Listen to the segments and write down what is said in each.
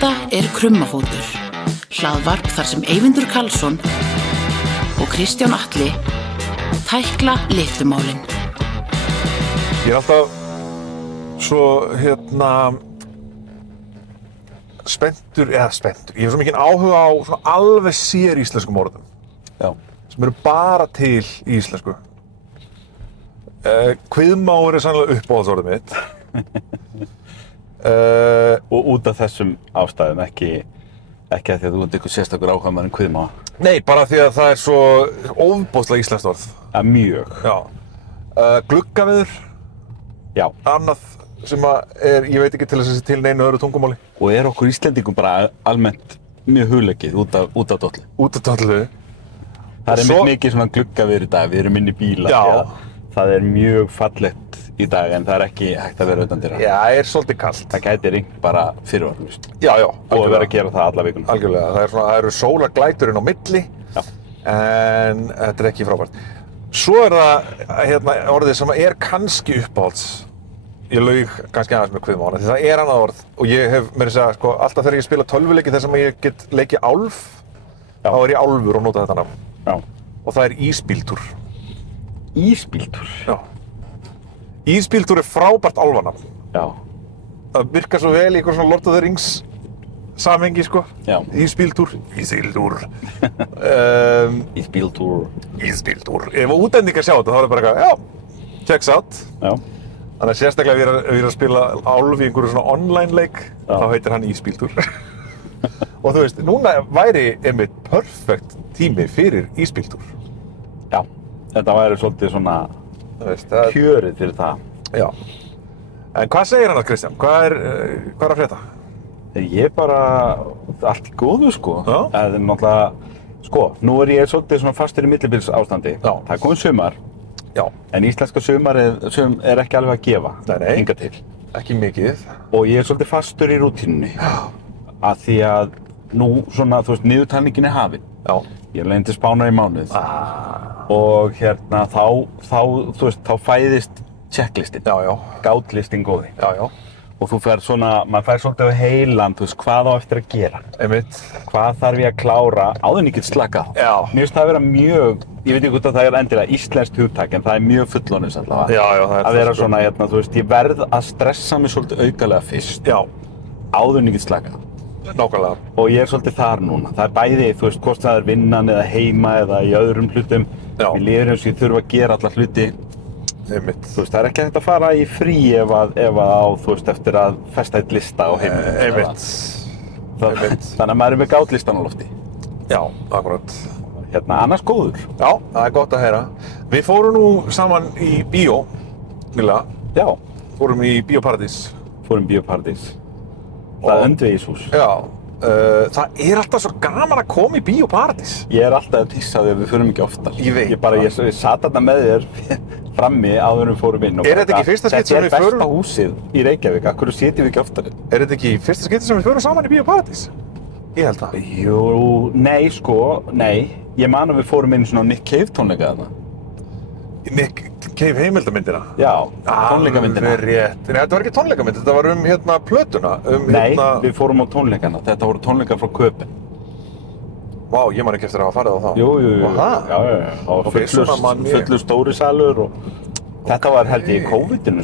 Þetta Krummafótur, hlaðvarp þar sem Eyvindur Karlsson og Kristján Atli tækla litlumálin. Ég alltaf svo, spenntur, ég hef svo mikinn áhuga á svona alveg sér íslenskum orðum. Já. Sem eru bara til í íslensku. Kviðmáur sannlega uppáhaldsorðið mitt. Og út af þessum ástæðum, ekki að því að þú ert ykkur sérstakur áhugaður en kviðmáa. Nei, bara því að það svo ofboðslega íslenskt orð. Ja, mjög. Já. Gluggaveður. Já. Annað sem ég veit ekki til þess að sé til neinu öðru tungumáli. Og okkur Íslendingum bara almennt mjög hugleikið út af dollu. Út af dollu. Það mikið svona gluggaveður í dag, við erum inn í bíla. Já. Það mjög fallegt í dag en það ekki hægt að vera utan dyra. Já, svolítið kalt. Það gæti ringt bara fyrirvaralaust. Já, og vera að gera það alla vikuna. Algjörlega, það eru sólarglæturinn á milli. Já. En þetta ekki frábært. Svo það orðið sem kannski uppáhalds. Ég laug kannski aðeins með kviðmána því það annað orð og ég hef meira að segja alltaf þegar ég spila tölvuleiki þar sem ég get leikið álf. Já. Þá ég álfur og nota þetta nafn. Já. Og það ísbíltúr. Ísbíltúr? Já. Ísbíltúr frábært álfanafn. Já. Það virkar svo vel í eitthvað svona Lord of the Rings samhengi, Já. Ísbíltúr. Ísbíltúr. Ísbíltúr. Ísbíltúr. Ef útlendingar sjá þetta, þá það bara já, checks out. Já. Þannig að sérstaklega ef við að spila álf í einhverju svona online leik, þá heitir hann Ísbíltúr. Og þú veist, núna væri einmitt perfekt tími fyrir Ísbíltúr. Já. Þetta væri svolítið svona kjörið fyrir það. Já. En hvað segir hann Kristján? Hvað að frétta? Ég bara, allt í góðu Já. Það náttúrulega, nú ég svolítið svona fastur í millibils ástandi. Já. Það komið sumar. Já. En íslenska sumarið ekki alveg að gefa. Nei. Hingað til. Ekki mikið. Og ég svolítið fastur í rútínunni. Já. Að því að nú svona, þú veist, niðurtalningin hafin. Já. Ég leiðin til Spánar í mánuð. Og þá fæðist checklistinn. Já. Gátlistinn góði. Já. Og maður fær svolítið á heilan, þú veist, hvað á eftir að gera. Einmitt. Hvað þarf ég að klára áður en ég get slakað á. Já. Mér finnst það að vera mjög, ég veit ekki hvort að það endilega íslenskt hugtak, en það mjög fullorðins allavega. Já, það að vera svona, þú veist, ég verð að stressa mig svolítið aukalega fyrst. Já. Áður en ég get slakað á. Nákvæmlega. Og ég svolítið þar núna. Það bæði, þú veist, hvort það vinnan eða heima eða í öðrum hlutum. Já. Mér líður eins og ég þurfa að gera alla hluti. Einmitt. Þú veist, það ekki hægt að fara í frí ef þú veist, eftir að festa eitt lista á heimilinu. Einmitt. Þannig að maður með gátlistan á lofti. Já, akkurat. Annars góður. Já, það gott að heyra. Við fórum nú saman í bíó, nýlega. Já. Fórum í Bíóparadís. Það öndvegishús. Já. Það alltaf svo gaman að koma í Bíóparadís. Ég alltaf að tissa því að við förum ekki oftar. Ég veit. Ég sat þarna með þér frammi áður en við fórum inn. Þetta ekki fyrsta skipti sem við förum? Þetta besta húsið í Reykjavík, af hverju sitjum við ekki oftar? Þetta ekki fyrsta skipti sem við förum saman í Bíóparadís? Ég held það. Jú, nei. Ég man að við fórum inn svona Nick Cave tónleika þarna. Nick Cave heimildamyndina? Já, tónleikamyndina. Alveg rétt. Nei, þetta var ekki tónleikamynd, þetta var plötuna. Nei, við fórum á tónleikana. Þetta voru tónleikar frá Köpen. Vá, ég man ekki eftir að hafa farið á þá. Jú. Já. Og fullur stóri salur og þetta var held ég í COVID-inu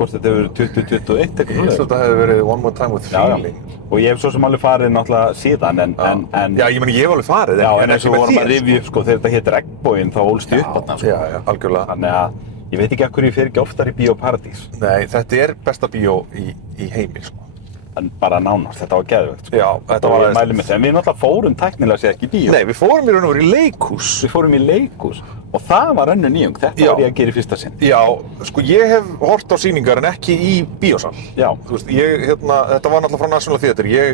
Hvort þetta hefur verið 2021 eitthvað Ég held að hefði verið One More Time with Feeling. Og ég hef svo sem alveg farið náttúrulega síðan en Já, ég hef alveg farið en eins og vorum að rifja upp þegar þetta hétt Regnboginn þá ólst ég upp þarna Já, algjörlega. Þannig að ég veit ekki af hverju ég fer ekki oftar í Bíóparadís. Nei, þetta besta bíó í heimi En bara nánast, þetta var geðveikt Já, þetta var ég mæli með en við náttúrulega fórum tæknilega sér ekki í bíó. Nei, við fórum í raun og veru í leikhús. Við fórum í leikhús og það var önnur nýjung. Þetta var ég að gera í fyrsta sinn. Já, ég hef hort á sýningar en ekki í bíósal. Já. Þú veist, þetta var náttúrulega frá National Theatre.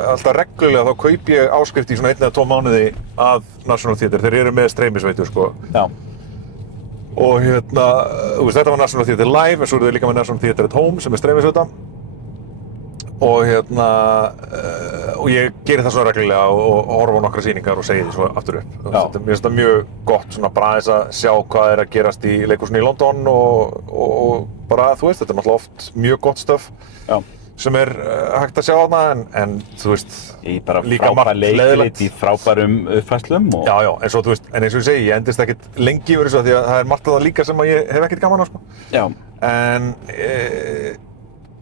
Alltaf reglulega þá kaup ég áskrift í svona 1 eða 2 mánuði að National Theatre. Þeir eru með streymisveitur, Já. Og þú veist, þetta var National Theatre Live, en svo eru þau líka með National Theatre at Home sem streymisveita. Og og ég geri það svona reglulega og horfa á nokkra sýningar og segi því svo aftur upp. Mér finnst það mjög gott svona bara aðeins að sjá hvað að gerast í leikhúsinu í London og bara, þú veist, þetta náttúrulega oft mjög gott stöf. Já. sem hægt að sjá þarna en þú veist Í bara líka frábær margt leiðilegt. leikrit, í frábærum uppfæslum og... Já, en svo þú veist, en eins og ég segi, ég endist ekkert lengi yfir þessu því að það margt að það líka sem að ég hef ekkert gaman á, sko. Já. En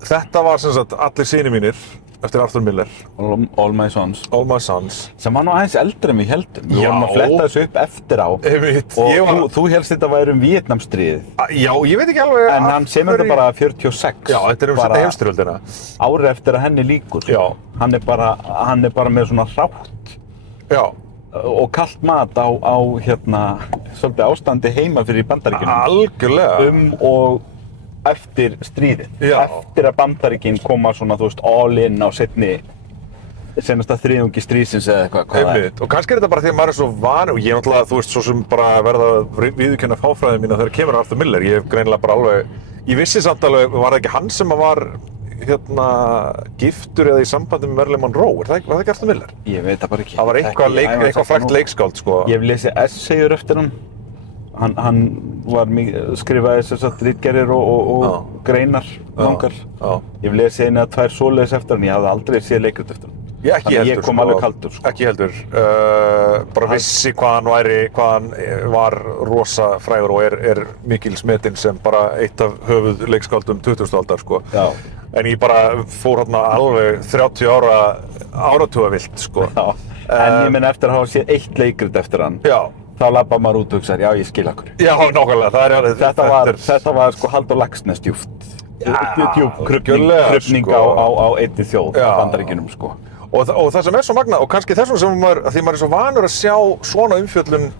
þetta var sem sagt allir synir mínir eftir Arthur Miller. All My Sons. All My Sons. Sem var nú aðeins eldri en við heldum. Við Já. vorum að fletta þessu upp eftir á. Einmitt, Og þú helst þetta væri Víetnamstríðið. Já, ég veit ekki alveg En hann semur þetta bara 46. Já, þetta bara seinni heimsstyrjöldina. Ári eftir að henni lýkur. Já. Hann er bara með svona hrátt Já. og kalt mat á svolítið ástandi heima fyrir Bandaríkjunum. Algjörlega. Og eftir stríðið. Já. Eftir að Bandaríkin koma svona, þú veist, all in á seinasta þriðjungi stríðsins eða hvað það er. Einmitt. Og kannski er þetta bara því að maður er svo vanur og ég náttúrulega, þú veist, svo sem bara verða að viðurkenna fáfræði mína þegar kemur Arthur Miller. Ég hef greinilega bara alveg, ég vissi samt alveg, var það ekki hann sem var giftur eða í sambandi með Marilyn Monroe? Var það ekki Arthur Miller? Ég veit það bara ekki. Það var eitthvað frægt leikskáld, sko. Ég hef lesið essayur eftir hann. Hann var skrifaði þess að ritgerðir og greinar langar. Ég hef lesið eina eða tvær svoleiðis eftir hann. Ég hafði aldrei séð leikrit eftir hann. Ég kom alveg kaldur, sko. Ekki heldur. Bara vissi hvað hann var rosa frægur og er mikil smetinn sem bara eitt af höfuð leikskáldum 20. aldar, sko. Já. En ég bara fór hérna alveg 30 ára áratugavilt, sko. Já. En ég meina eftir að hafa séð eitt leikrit eftir hann. Já. Þá labba maður út og hugsaði, já, ég skil okkur. Já, nákvæmlega, Þetta var sko Halldór Laxness djúpt. Djúp krufning sko. á einni þjóð, á Bandaríkjunum, sko. Og það sem er svo magnað, og kannski þessum sem því maður er svo vanur að sjá svona umfjöllun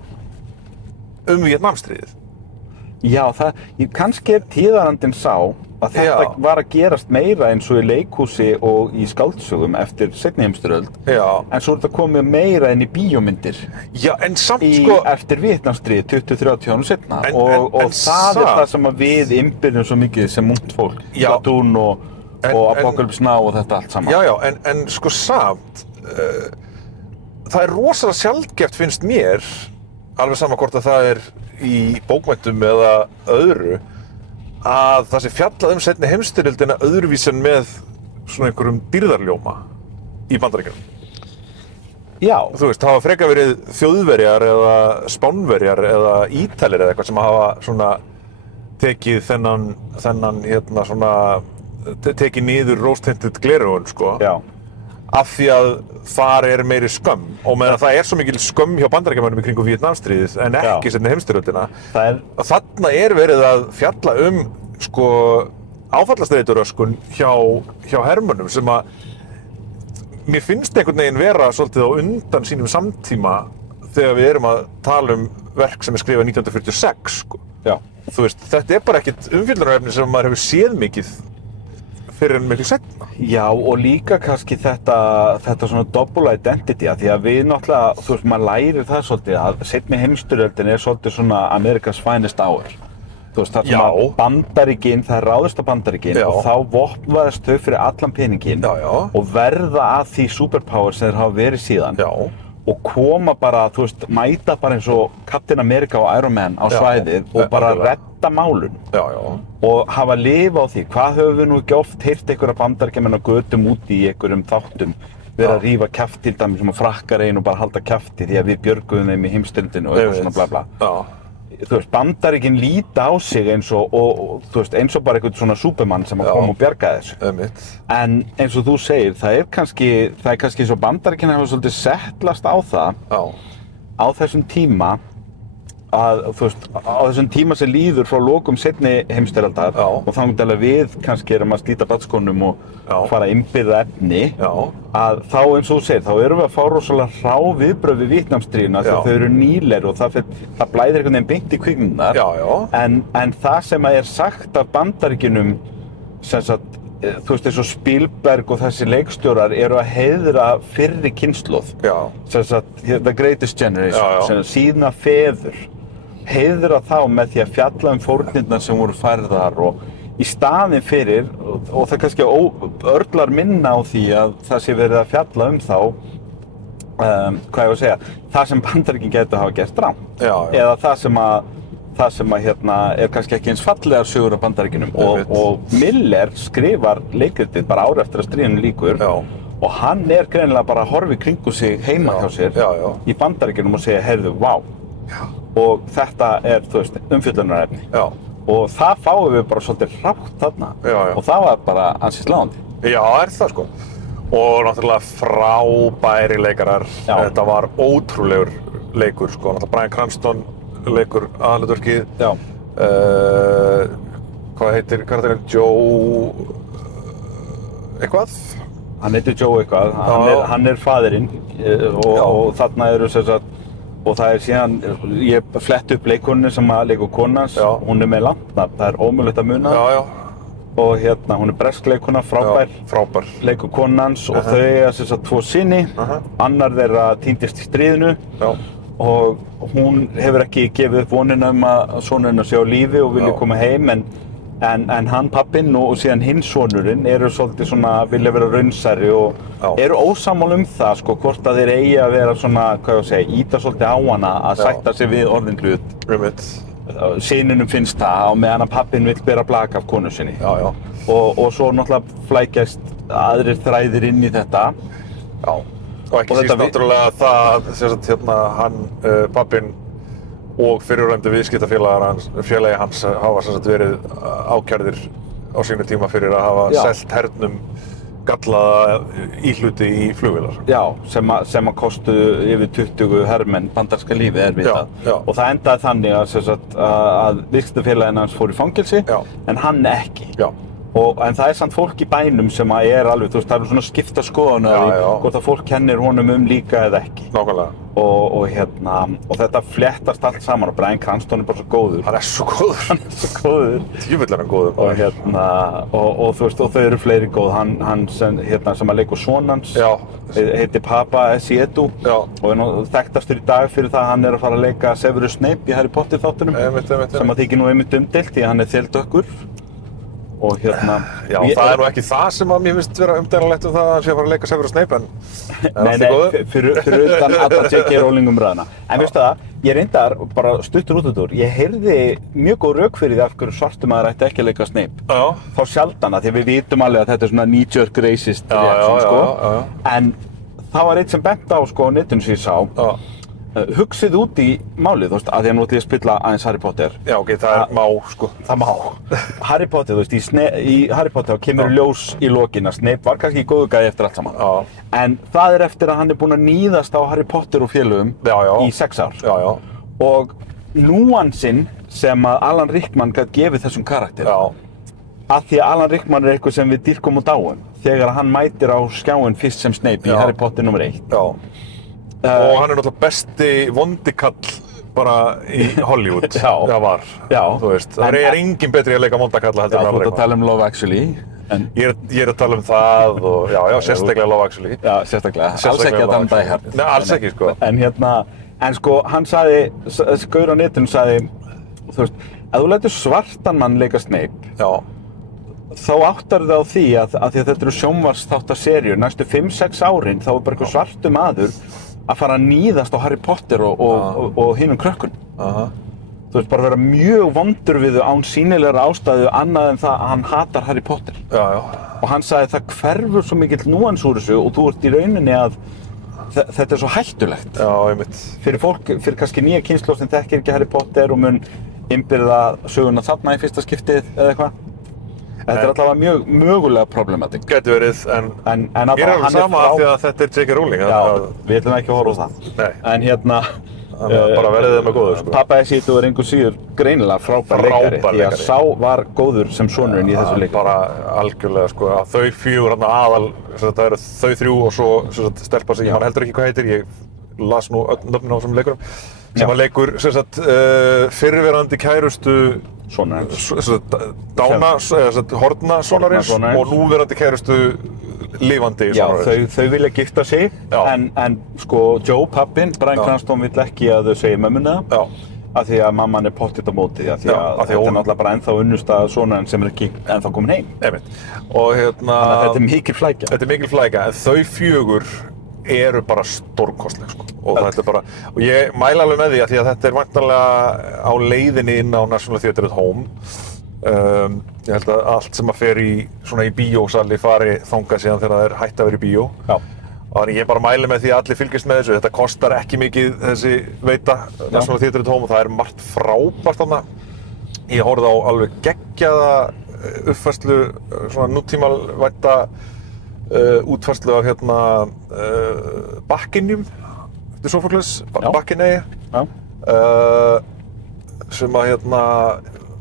Víetnamstríðið. Já, kannski er tíðarandinn sá að þetta var að gerast meira eins og í leikhúsi og í skáldsögum eftir seinni heimsstyrjöld. Já. En svo er þetta komið meira inn í bíómyndir. Já, en samt sko... Eftir Víetnamstríðið 20-30 árum seinna. Og það er það sem við innbyrjum svo mikið sem ungt fólk. Platoon og Apocalypse Now og þetta allt saman. Já, en sko samt, það er rosalega sjaldgæft finnst mér, alveg sama hvort að það er í bókmenntum eða öðru, að það sé fjallað seinni heimsstyrjöldina öðruvísi en með svona einhverjum dýrðarljóma í Bandaríkjunum. Já. Þú veist, hafa frekar verið Þjóðverjar eða Spánverjar eða Ítalir eða eitthvað sem hafa svona tekið þennan svona tekið niður rose-tinted gleraugun, sko. Já. Af því að þar er meiri skömm og meðan það er svo mikil skömm hjá Bandaríkjamönnum í kringum Víetnamstríðið en ekki seinni heimsstyrjöldina. Þarna er verið að fjalla sko áfallastreituröskun hjá hermönnum sem að mér finnst einhvern veginn vera svolítið á undan sínum samtíma þegar við erum að tala verk sem er skrifað 1946, sko. Já. Þú veist, þetta er bara ekkert umfjöllunarefni sem maður hefur séð mikið fyrir en miklu seinna. Já, og líka kannski þetta svona double identity, því að við náttúrulega, þú veist, maður lærir það svolítið að seinni heimsstyrjöldin er svolítið svona America's finest hour. Þú veist, það sem að Bandaríkin, það er ráðist á Bandaríkin og þá vopnaðist þau fyrir allan peninginn og verða að því superpower sem þeir hafa verið síðan. Já. Og koma bara, þú veist, mæta bara eins og Captain America og Iron Man á svæðið og bara redda málun. Já. Og hafa lifa á því. Hvað höfum við nú ekki oft heyrt einhverja Bandaríkjamenn á götum úti í einhverjum þáttum vera að rífa kjaft til dæmis og Frakkarein og bara halda kjafti því að við björguðum þeim í heimsstyrjöldinni og eitthvað svona bla bla. Já. Þú veist, Bandaríkin líta á sig eins og þú veist, eins og bara einhvern svona Superman sem að koma og bjarga þessu. Einmitt. En eins og þú segir, það er kannski eins og Bandaríkin hafa svolítið settlast á það á þessum tíma að, þú veist, á þessum tíma sem líður frá lokum seinni heimsstyrjaldar og þangað til að við kannski erum að slíta badskónum og fara að innbyrða efni að þá eins og þú segir, þá erum við að fá rosalega hrá viðbrögð við Víetnamstríðina því að þau eru nýlegri og það blæðir einhvern veginn beint í kvikmyndirnar. En það sem er sagt af Bandaríkjunum, sem sagt, þú veist, eins og Spielberg og þessi leikstjórar eru að heiðra fyrri kynslóð, sem sagt, The Greatest Generation, sína feður, heiðra þá með því að fjalla fórnirnar sem voru færðar og í staðinn fyrir, og það kannski örlar minna á því að það sé verið að fjalla þá, hvað ég að segja, það sem Bandaríkin gætu hafa gert rangt, eða það það sem að kannski ekki eins fallegar sögur af Bandaríkjunum og Miller skrifar leikritið bara ár eftir að stríðinu lýkur og hann greinilega bara að horfa í kringum sig heima hjá sér í Bandaríkjunum og segja, heyrðu, vá og þetta þú veist, umfjöllunarefni og það fáum við bara svolítið hrátt þarna og það var bara ansi sláandi. Já, það sko og náttúrulega frábæri leikarar þetta var ótrúlegur leikur sko, náttúrulega Bryan Cranston leikur aðalhlutverkið hvað heitir karakterinn? Joe eitthvað? Hann heitir Joe eitthvað, hann faðirinn og þarna eru sem sagt og það síðan, ég flett upp leikonunni sem að leikur konans, hún með langt nafn, það ómögulegt að muna og hún bresk leikona, frábær leikur konans og þau eiga sem sagt 2 syni, annar þeirra týndist í stríðinu og hún hefur ekki gefið upp vonina að sonurinn sé á lífi og vilja koma heim en hann pappinn og síðan hinn sonurinn eru svolítið svona vilja vera raunsæri og eru ósammála það sko hvort að þeir eigi að vera svona, hvað ég að segja, ýta svolítið á hana að sætta sig við orðinn hlut. Syninum finnst það og meðan að pappinn vill bera blak af konu sinni. Og svo náttúrulega flækjast aðrir þræðir inn í þetta. Og ekki síst náttúrulega það, sem sagt hann, pappinn og fyrirrændu viðskiptafélagi hans hafa sem sagt verið ákærðir á sínu tíma fyrir að hafa selt hernum gallaða íhluti í flugvélar. Já, sem að kostuðu yfir 20 hermenn bandaríska lífið vitað. Og það endaði þannig að viðskiptafélaginn hans fór í fangelsi en hann ekki. En það samt fólk í bænum sem alveg, þú veist, það svona skipta skoðunar hvort að fólk kennir honum líka eða ekki. Nákvæmlega. Og þetta fléttast allt saman og Bryan Cranston bara svo góður. Hann svo góður. Hann svo góður. Djöfull hann góður. Og þú veist, og þau eru fleiri góð. Hann sem að leikur son hans heitir Papa Essiedu og þekktastur í dag fyrir það að hann að fara að leika Severus Snape í Harry Potter þáttunum sem að þykir nú einmitt umdeilt því að hann þéldökkur. Og Já, það nú ekki það sem að mér finnst vera umdeilanlegt það að hann sé að fara að leika Severus Snape en Nei, fyrir utan alla J.K. Rowling umræðuna. En veistu það, ég reyndar bara stuttur út ég heyrði mjög góð rök fyrir því af hverju svartumaður ætti ekki að leika Snape. Þá sjaldan að því við vitum alveg að þetta svona knee-jerk racist reaction sko. En það var eitt sem bent á sko á netinu sem ég sá. Hugsið út í málið, þú veist, að því að nú ætlum ég að spilla aðeins Harry Potter. Já, ok, það má, sko. Það má. Harry Potter, þú veist, í Harry Potter kemur ljós í lokin að Snape var kannski góður gæi eftir allt saman. En það eftir að hann búinn að níðast á Harry Potter og félögum í 6 ár. Og núansinn sem að Alan Rickman gat gefið þessum karakter. Að því að Alan Rickman eitthvað sem við dýrkum og dáum þegar hann mætir á skjáinn fyrst sem Snape í Harry Potter nr. 1. Og hann náttúrulega besti vondikall bara í Hollywood. Var. Þú veist, það engin betri að leika vondakalla heldur en Alan Rickman. Þú ert að tala um Love Actually. Ég að tala um það og sérstaklega Love Actually. Já, sérstaklega. Alls ekki að tala um Die Hard. Nei, alls ekki, sko. En sko, hann sagði, þessi gaur á netinu sagði, þú veist, ef þú lætur svartan mann leika Snape, þá áttar það á því að þetta eru sjónvarpsþáttaseríur næstu 5-6 árin, þá bara einhver svartur maður að fara að níðast á Harry Potter og hinum krökkun. Þú veist, bara vera mjög vondur við þau án sýnilegra ástæðu annað en það að hann hatar Harry Potter. Og hann sagði það hverfur svo mikill núans úr þessu og þú ert í rauninni að þetta svo hættulegt. Einmitt. Fyrir fólk, fyrir kannski nýja kynslóð sem þekkir ekki Harry Potter og mun innbyrða söguna þarna í fyrsta skiptið eða eitthvað. Þetta allavega mjög mögulega problematík. Gæti verið, en ég alveg sama af því að þetta J.K. Rowling. Við ætlum ekki að horfa á það. Nei. En bara verið þeim að góður, sko. Papa Essiedu engu síður greinilega frábær leikari. Því að sá var góður sem sonurinn í þessu leik. Bara algjörlega, sko, að þau fjögur aðal, það eru þau 3 og svo stelpa sig, ég man heldur ekki hvað heitir, ég las nú öll nöfnin á þessum leikurum. Sem að leikur, fyrrverandi kærustu Horna sonarins og núverandi kærustu lifandi sonarins. Þau vilja gifta sig, en sko Joe, pappinn, Bryan Cranston vill ekki að þau segja mömmuna af því að mamman pottitt á móti því að þetta náttúrulega bara ennþá unnusta sonarinn sem ekki ennþá komin heim. Þannig að þetta mikil flækja. Þetta mikil flækja, en þau fjögur eru bara stórkostleg, sko. og þetta bara, og ég mæla alveg með því að þetta væntanlega á leiðinni inn á National Theatre at Home. Ég held að allt sem að fer svona í bíósali fari þangað síðan þegar það er hætt að vera í bíó. Já. Og þannig ég bara mæli með því að allir fylgist með þessu. Þetta kostar ekki mikið þessi veita National Theatre at Home og það er margt frábært þarna. Ég horfði á alveg geggjaða uppfærslu, svona nútímavætta útfærslu af Bakkinjum eftir Sófókles, Bakkiney, sem að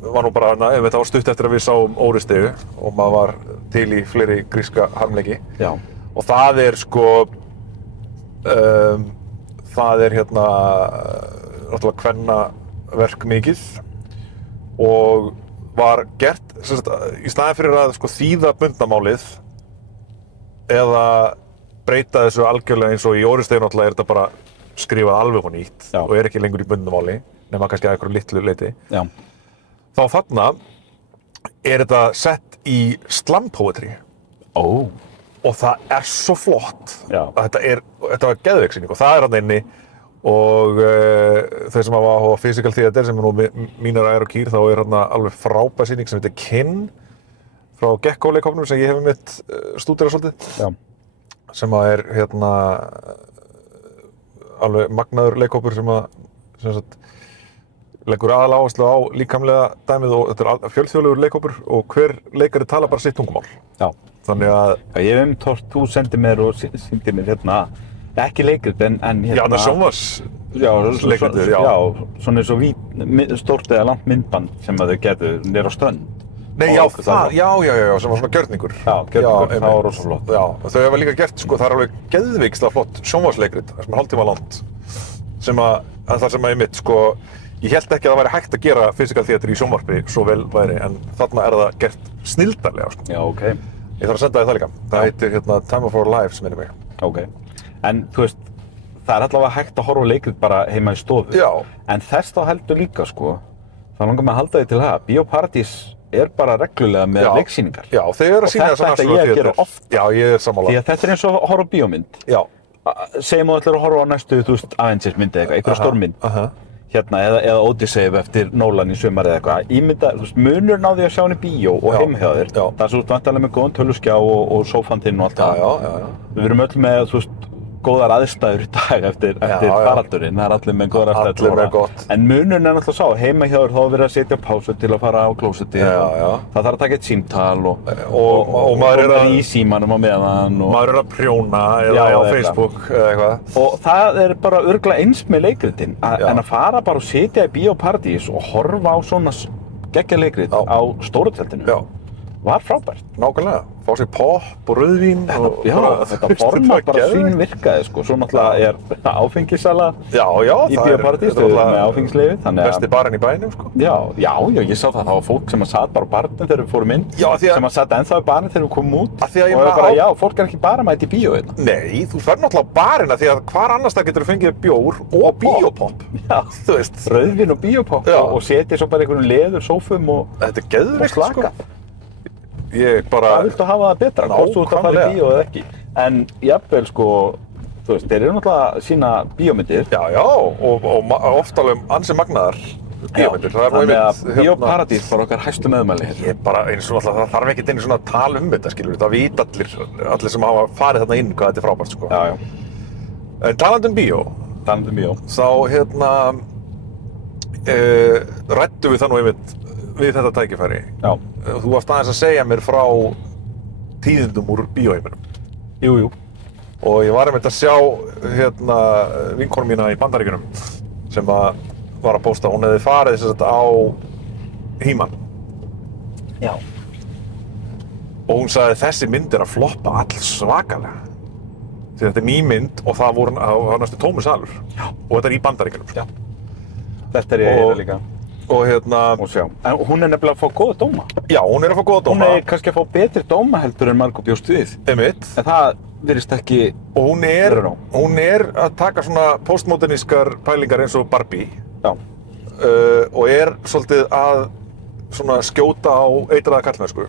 var nú bara, það var stutt eftir að við sáum Óristíu og maður var til í fleiri gríska harmleiki. Já. Og það er sko, það er náttúrulega kvennaverk mikið og var gert, í staðinn fyrir að sko þýða bundamálið eða breyta þessu algjörlega eins og í Óristíu náttúrulega er þetta bara skrifað alveg og nýtt og er ekki lengur í bundamáli, nema kannski að einhverju litlu leyti. Já. Þá þarna er þetta sett í slam poetry. Og það er svo flott að þetta var geðveiksýning og það er þarna inni og þeir sem hafa áhuga á physical theater sem er nú mínar ær og kýr þá er þarna alveg frábær sýning sem heitir Kinn frá Gekko-leikhópnum sem ég hef mitt stúderað svolítið. Já. Sem að er alveg magnaður leikhópur sem sagt leggur aðaláherslu á líkamlega dæmið og þetta er fjölþjóðlegur leikhópur og hver leikari talar bara sitt tungumál. Já. Þannig að... Já, ég hef Tort, þú sendir mér og sýndir mér ekki leikrit en Já, það er sjónvarsleikritið, já. Já, svona eins og stórt eða langt myndband sem að þau gerðu niður á strönd. Nei, já, sem var svona gjörningur. Já, gjörningur, það var rosa flott. Já, og þau hefa líka gert, sko, það er alveg geðveikslega flott sjónvarsleikrit, sem er hálftíma langt, sem að það sem að ég mitt, sko, ég hélt ekki að það væri hægt að gera physical theater í sjónvarpi svo vel væri, en þarna er það gert snilldarlega, sko. Já, ok. Ég þarf að senda þér það líka. Það heitir Time of Our Lives, minnir mig. Ok. En, þú veist, það er allavega hægt að horfa á leikrit bara heima í stofu. Já. En þess þá heldur líka, sko, það langar mig að halda því til það. Bíóparadís er bara reglulega með leiksýningar. Já, þau eru að sýna þess að National Theatre. Og þetta ég gera oft. Já, ég er sammála. Því að þetta er eins og að horfa á bíómynd. Já. Segjum að þú ætlar að horfa á næstu, þú veist, Avengers myndi eða eitthvað, einhverja stórmynd. Eða Odyssey eftir Nolan í sumar eða eitthvað. Ímynda, þú veist, munurinn á því að sjá hann í bíó og heima hjá þér. Það er svo vantarlega með góðan töluskjá og sófann þinn og allt það. Við erum öll með, þú veist, góðar aðstæður í dag eftir faraldurinn. Það er allir með góðar aðstæður. Allir með gott. En munurinn er náttúrulega sá, heima hjá þér þá er verið að setja pásu til að fara á klósetti. Það þarf að taka eitt símtal og maður er í símanum á meðan. Maður er að prjóna eða á Facebook eða eitthvað. Og það er bara örugglega eins með leikritin en að fara bara og setja í Bíóparadís og horfa á svona geggja leikrit á stóra tjaldinu. Var frábært. Nákvæmlega. Fá sér popp og rauðvín og þetta format bara svínvirkaði, sko. Svo náttúrulega er áfengissala í Bíóparadís, þau eru með áfengisleyfi, þannig að... Besti barinn í bænum, sko. Já, ég sá það. Það var fólk sem satt bara á barnum þegar við fórum inn, sem satt ennþá í barnum þegar við komum út. Og það var bara, fólk er ekki bara að mæta í bíó hérna. Nei, þú fer náttúrulega á barina því að hvar annars það getur fengið bjór og bíópopp. Já, þú veist. Rauðvín og bíópopp og setja svo bara einhverjum leðursófum og slaka. Ég bara... Það viltu hafa það betra, hvort þú ert að fara í bíó eða ekki. En jafnvel, sko, þú veist, þeir eru náttúrulega að sýna bíómyndir. Já, og oft alveg ansi magnaðar bíómyndir. Þannig að Bíóparadís var okkar hæstu meðmæli. Ég bara, eins og alltaf, það þarf ekkert einu svona að tala þetta, skilur. Það vita allir sem hafa farið þarna inn hvað þetta er frábært, sko. Já. En talandi um bíó. Þá, ræddum við það nú einmitt við þetta tækifæri. Já. Þú varst aðeins að segja mér frá tíðindum úr bíóheiminum. Jú. Og ég var einmitt að sjá vinkonu mína í Bandaríkjunum sem var að pósta, hún hefði farið sem sagt á He-Man. Já. Og hún sagði þessi mynd er að floppa alls svakalega. Því þetta er ný mynd og það var næstu tómur salur. Já. Og þetta er í Bandaríkjunum. Já. Þetta er ég líka. Og sjá. En hún er nefnilega að fá góða dóma. Já, hún er að fá góða dóma. Hún er kannski að fá betri dóma heldur en margur bjóst við. Einmitt. En það virðist ekki... Og hún er að taka svona postmodernískar pælingar eins og Barbie. Já. Og er svolítið að svona skjóta á eitraða karlmennsku.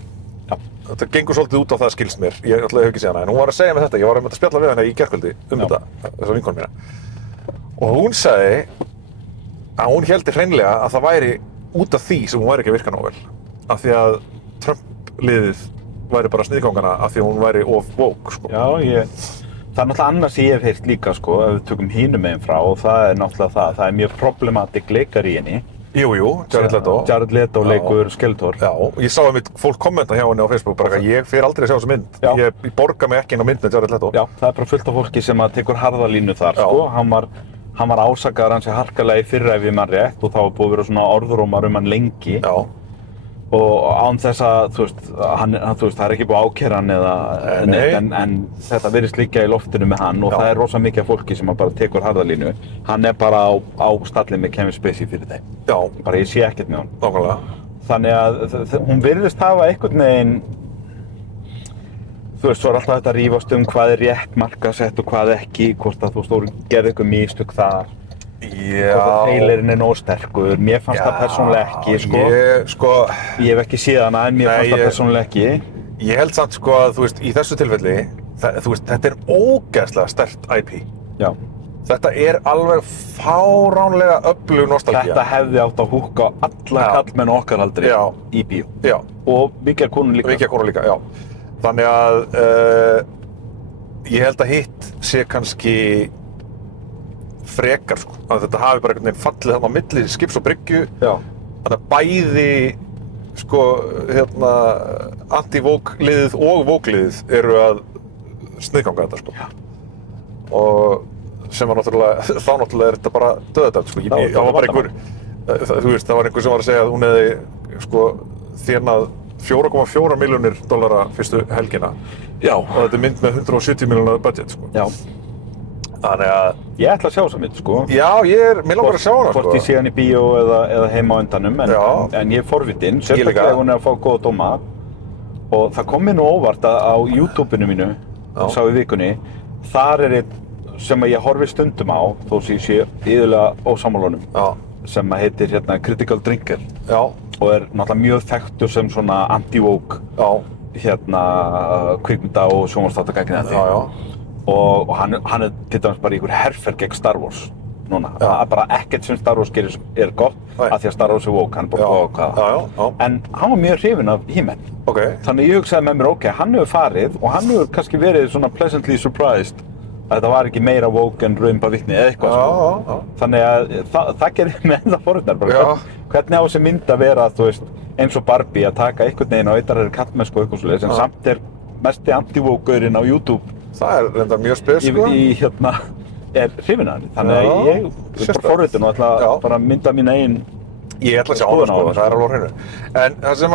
Já. Þetta gengur svolítið út á það skilst mér. Ég hef ekki séð hana. En hún var að segja mér þetta. Ég var að spjalla við hana í gærkvöldi þetta, þessa vinkonu mína. Og hún sagði að hún héldi hreinlega að það væri út af því sem hún væri ekki að virka nógu vel. Af því að Trump-liðið væri bara sniðgangana af því að hún væri of woke, sko. Já, það er náttúrulega annars ég hef heyrt líka, sko, ef við tökum hinum meginn frá og það er náttúrulega það er mjög problematic leikari í henni. Jú, Jared Leto. Jared Leto leikur Skeletor. Já, ég sá einmitt fólk kommenta hjá henni á Facebook bara að ég fer aldrei að sjá þessa mynd. Ég borga mig ekki inn á mynd með Jared Leto. Já, það er bara fullt af fólki sem að tekur harðalínu þar, sko. Hann var ásakaður hans harkalega í fyrra ef ég man rétt og þá var búið að vera svona orðrómar hann lengi. Já. Og án þess að, þú veist, það er ekki búið að ákæra hann eða neitt, en þetta virðist líka í loftinu með hann og það er rosa mikið af fólki sem bara tekur harðalínu. Hann er bara á stalli með Kevin Spacey fyrir þeim. Já. Bara ég sé ekkert með hann. Nákvæmlega. Þannig að hún virðist hafa einhvern veginn, þú veist, svo er alltaf þetta að rífast hvað er rétt markasett og hvað ekki, hvort að þú gerði eitthvað mistök þar. Já. Hvort að trailerinn er nógu sterkur, mér fannst það persónulega ekki, Ég hef ekki séð hana en mér fannst það persónulega ekki. Ég held samt, sko, að þú veist, í þessu tilfelli, þú veist, þetta er ógeðslega sterkt IP. Já. Þetta er alveg fáránlega öflug nostalgía. Þetta hefði átt að húkka alla kallmenn okkar aldrei í bíó. Já. Og mikið konur líka. Mikið konur líka, já. Þannig að ég held að hitt sé kannski frekar, sko, að þetta hafi bara einhvern veginn fallið þarna á milli skips og bryggju. Já. Þannig að bæði, sko, anti-woke liðið og woke liðið eru að sniðganga þetta, sko. Já. Og sem var náttúrulega, þá náttúrulega er þetta bara dauðadæmt, sko. Það var bara einhver, þú veist, það var einhver sem var að segja að hún hefði, sko, þénað $4,4 milljónir fyrstu helgina. Já. Og þetta er mynd með $170 milljóna budget, sko. Já. Þannig að ég ætla að sjá þessa mynd, sko. Já, mér langar að sjá hana, sko. Hvort ég sé hann í bíó eða heima á endanum, en ég er forvitinn, sérstaklega ef hún er að fá góða dóma. Og það kom mér nú óvart að á YouTube-inu mínu, sá í vikunni, þar er einn sem ég horfi stundum á, þó sem ég sé iðulega ósammála honum, sem heitir Critical Drinker. Já. Og er náttúrulega mjög þekktur sem svona anti-woke, kvikmynda og sjónvarpsþáttagagnrýnandi. Já. Og hann er til dæmis bara í einhver herferð gegn Star Wars núna. Það er bara ekkert sem Star Wars gerir er gott af því að Star Wars er woke, hann er bara góð hvað. En hann var mjög hrifinn af He-Man. Þannig ég hugsaði með mér, hann hefur farið og hann hefur kannski verið svona pleasantly surprised að þetta var ekki meira woke en raunba vitni eða eitthvað, sko. Þannig að það gerir mig ennþá forvitnar bara. Hvernig á þessi mynd að vera, þú veist, eins og Barbie að taka einhvern veginn á eittarari kallmennsku og eitthvað svoleiðis, en samt er mesti anti-woke-gaurinn á YouTube. Það er reynda mjög spes, sko. Er hrifinn af henni, þannig að ég er bara forvitin og ætla bara að mynda mína eigin. Ég ætla að sjá hana, sko, það er alveg á hreinu. En það sem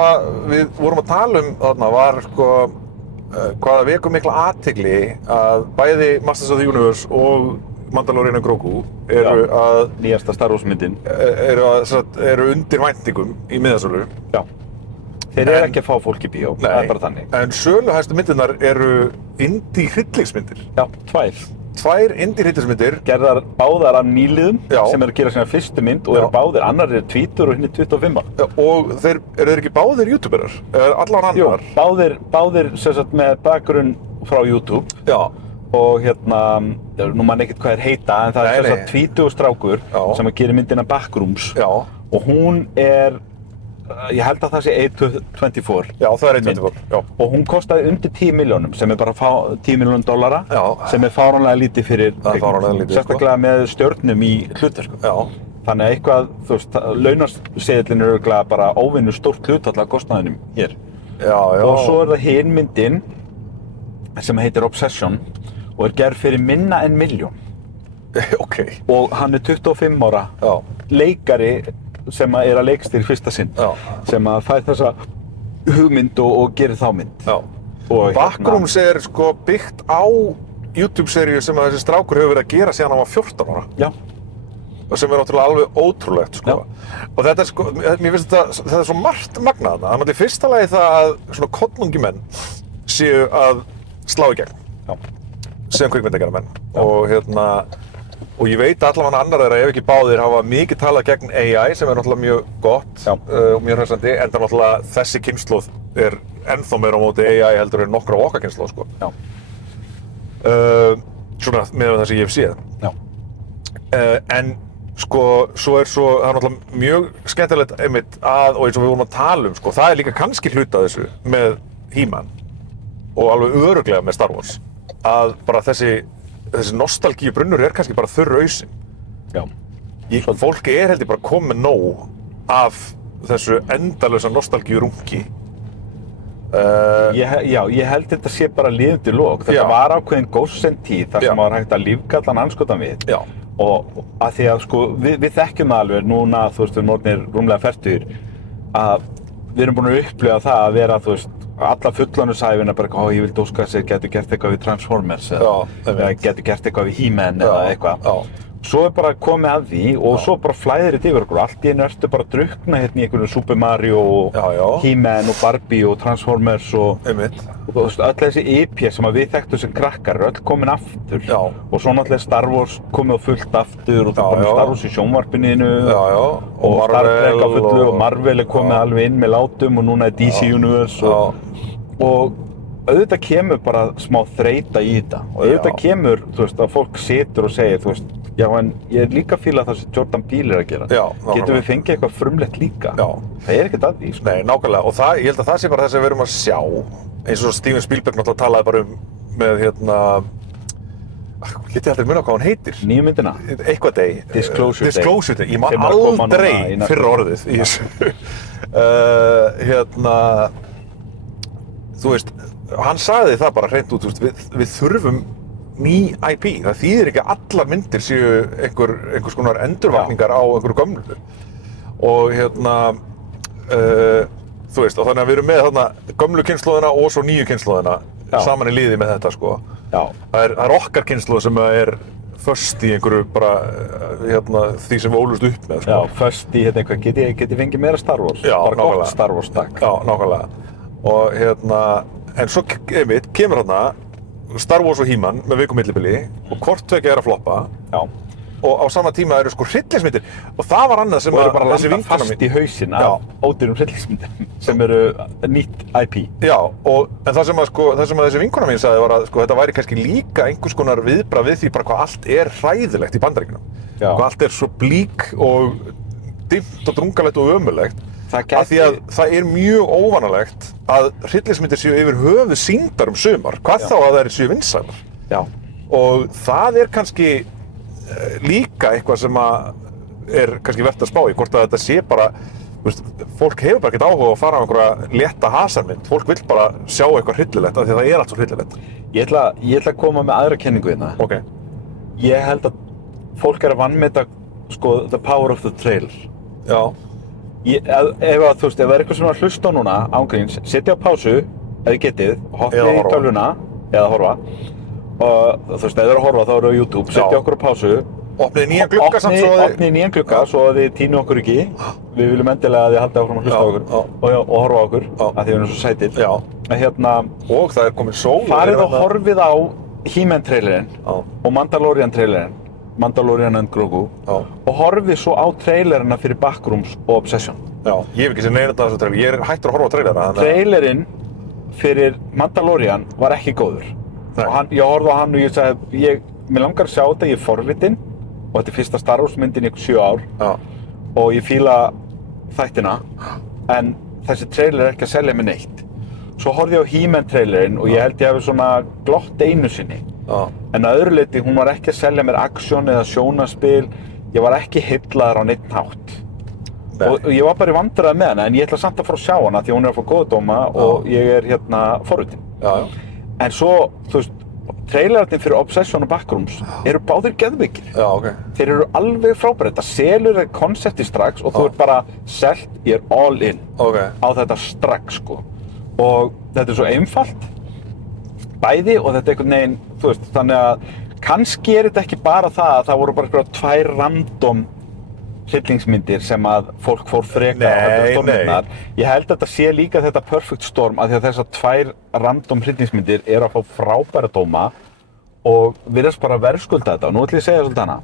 við vorum að tala þarna var, sko, hvaða vekur mikla athygli að bæði Masters of the Universe og Mandalorian og Grogu eru að nýjasta Star Wars myndin eru undir væntingum í miðasölu. Já. Þeir eru ekki að fá fólk í bíó, það er bara þannig. En söluhæstu myndirnar eru indie hryllingsmyndir. Já, tvær indie hryllingsmyndir. Gerðar báðar af nýliðum sem eru að gera sína fyrstu mynd og eru báðir, annar er 20 og hinn er 25. Já, og eru þeir ekki báðir YouTuberar? Allan annar? Jú, báðir sem sagt með bakgrunn frá YouTube. Já. Og nú man ekkert hvað heita, en það er sem sagt 20 strákur sem að gera myndina Backrooms. Já. Og hún er ég held að það sé A24. Já, það er A24, já. Og hún kostaði undir $10 milljónum, sem er bara $10 milljónir, sem er fáránlega lítið fyrir sérstaklega með stjörnum í hlutverkum. Já. Þannig að eitthvað, þú veist, launaseðillinn er örugglega bara óvinur stórt hlutfall af kostnaðinum hér. Já. Og svo er það hin myndin sem heitir Obsession og er gerð fyrir minna en milljón. Ok. Og hann er 25 ára leikari sem er að leikstýra í fyrsta sinn, sem að fær þessa hugmynd og gerir þá mynd. Já. Backrooms er sko byggt á YouTube-seríu sem að þessi strákur hefur verið að gera síðan hann var 14 ára. Já. Og sem er náttúrulega alveg ótrúlegt, sko. Já. Og þetta er sko, mér finnst þetta er svo margt magnað þarna. Þannig að í fyrsta lagi það að svona konungi menn séu að slá í gegn. Já. Sem kvikmyndagerðar menn. Og ég veit allavega annar þeirra, ef ekki báðir, hafa mikið talað gegn AI sem er náttúrulega mjög gott og mjög hressandi, en það náttúrulega þessi kynslóð er ennþá meira á móti AI heldur en nokkra á okkar kynslóð, sko. Já. Svona með það sem ég hef séð. Já. En sko, það er náttúrulega mjög skemmtilegt einmitt að, og eins og við vorum að tala um, sko, það er líka kannski hluti af þessu með He-Man og alveg örugglega með Star Wars, að bara þessi nostalgíu brunnur er kannski bara þurr ausinn. Já. Fólk held ég bara komið nóg af þessu endalausa nostalgíu rungi. Ég held þetta sé bara liðandi lok. Þetta var ákveðin gósen tíð þar sem var hægt að lífgalla hann andskotan við. Já. Og að því að sko, við þekkjum það alveg núna, þú veist, við orðnir rúmlega fertugir, að við erum búin að upplifa það að vera, þú veist, alla fullorðinsævina bara, ég vildi óska að þeir getur gert eitthvað við Transformers eða getur gert eitthvað við He-Man eða eitthvað. Svo er bara komið að því og svo bara flæðir þetta yfir okkur. Allt í einu ertu bara að drukkna hérna í einhverjum Super Mario og He-Man og Barbie og Transformers og þú veist, öll þessi IP sem við þekktum sem krakkar er öll komin aftur. Og svo náttúrulega Star Wars komið á fullt aftur og það er bara Star Wars í sjónvarpinu og Star Trek á fullu og Marvel er komið alveg inn með látum og núna er DC Universe og auðvitað kemur bara smá þreyta í þetta og auðvitað kemur, þú veist, að fólk situr og segir, þú veist, já, en ég er líka að fíla það sem Jordan Peele er að gera. Getum við fengið eitthvað frumlegt líka? Það er ekkert að því, sko. Nei, nákvæmlega. Og ég held að það sé bara það sem við erum að sjá. Eins og Steven Spielberg náttúrulega talaði bara með getið aldrei muna hvað hún heitir. Nýju myndina? Eitthvað Day. Disclosure Day. Ég man aldrei fyrra orðið í þessu. Þú veist, hann sagði það bara hreint út, þú veist, við þurfum ný IP. Það þýðir ekki að allar myndir séu einhvers konar endurvakningar á einhverju gömlu. Og þú veist, og þannig að við erum með þarna gömlu kynslóðina og svo nýju kynslóðina saman í liði með þetta, sko. Það er okkar kynslóð sem er föst í einhverju bara, því sem við ólust upp með, sko. Já, föst í eitthvað, geti fengið meira Star Wars? Já, bara gott Star Wars, takk. Já, nákvæmlega. Og en svo kemur þarna Star Wars og He-Man með viku millibili og hvort tveggja að floppa. Já. Og á sama tíma eru sko hryllingsmyndir og það var annað sem bara þessi vinkona mín fast í hausinn af ódýrum hryllingsmyndir sem eru nýtt IP. Já, en það sem þessi vinkona mín sagði var að sko þetta væri kannski líka einhvers konar viðbragð við því bara hvað allt er hræðilegt í Bandaríkjunum. Hvað allt er svo blík og dimmt og drungalegt og ömurlegt. Af því að það er mjög óvanalegt að hryllingsmyndir séu yfir höfuð sýndar sumar, hvað þá að það séu vinsælar. Já. Og það er kannski líka eitthvað sem er kannski vert að spá í, hvort að þetta sé bara, veist, fólk hefur bara ekkert áhuga að fara á einhverja létta hasarmynd, fólk vill bara sjá eitthvað hryllilegt af því að það er allt svo hryllilegt. Ég ætla að koma með aðra kenningu hérna. Ok. Ég held að fólk er að vanmeta, sko, the power of the trailer. Já. Ef það er eitthvað sem er að hlusta á núna, ángríns, setja á pásu, ef þið getið, hoppið í tölvuna, eða horfa. Og þú veist, ef þið eru að horfa þá eru á YouTube, setja okkur á pásu. Opnið nýjan glugga samt svo að þið... Opnið nýjan glugga svo að þið tínu okkur ekki. Við viljum endilega að þið haldið áfram að hlusta á okkur og horfa á okkur, af því við erum svo sætir. Og það er komin sól. Farið og horfið á He-Man trailerinn og Mandalorian trailerinn. Mandalorian and Grogu og horfið svo á trailerina fyrir Backrooms og Obsession. Já, ég hef ekki séð neina þetta þessu trailer, ég er hættur að horfa á trailerina. Trailerinn fyrir Mandalorian var ekki góður. Ég horfði á hann og ég sagði, mér langar að sjá þetta, ég er forvitinn og þetta er fyrsta Star Wars myndin í 7 ár og ég fíla þættina en þessi trailer er ekki að selja mig neitt. Svo horfði ég á He-Man trailerinn og ég held ég hafi svona glott einu sinni. En að öðru leyti, hún var ekki að selja mér aksjón eða sjónarspil, ég var ekki heillaður á neitt hátt. Og ég var bara í vandræði með hana, en ég ætla samt að fara að sjá hana því hún er að fá góða dóma og ég er forvitinn. En svo, þú veist, trailerarnir fyrir Obsession og Backrooms eru báðir geðveikir. Þeir eru alveg frábærir, þetta selur þér konseptið strax og þú ert bara selt, ég er all in á þetta strax, sko. Og þetta er svo einfalt, bæði og þetta er einhvern veginn, þú veist, þannig að kannski er þetta ekki bara það að það voru bara eitthvað 2 random hryllingsmyndir sem að fólk fór frekar á þetta stormyndirnar. Ég held að þetta sé líka þetta perfect storm af því að þessar 2 random hryllingsmyndir eru að fá frábæra dóma og virðast bara verðskulda þetta. Og nú ætlum ég að segja svolítið hana.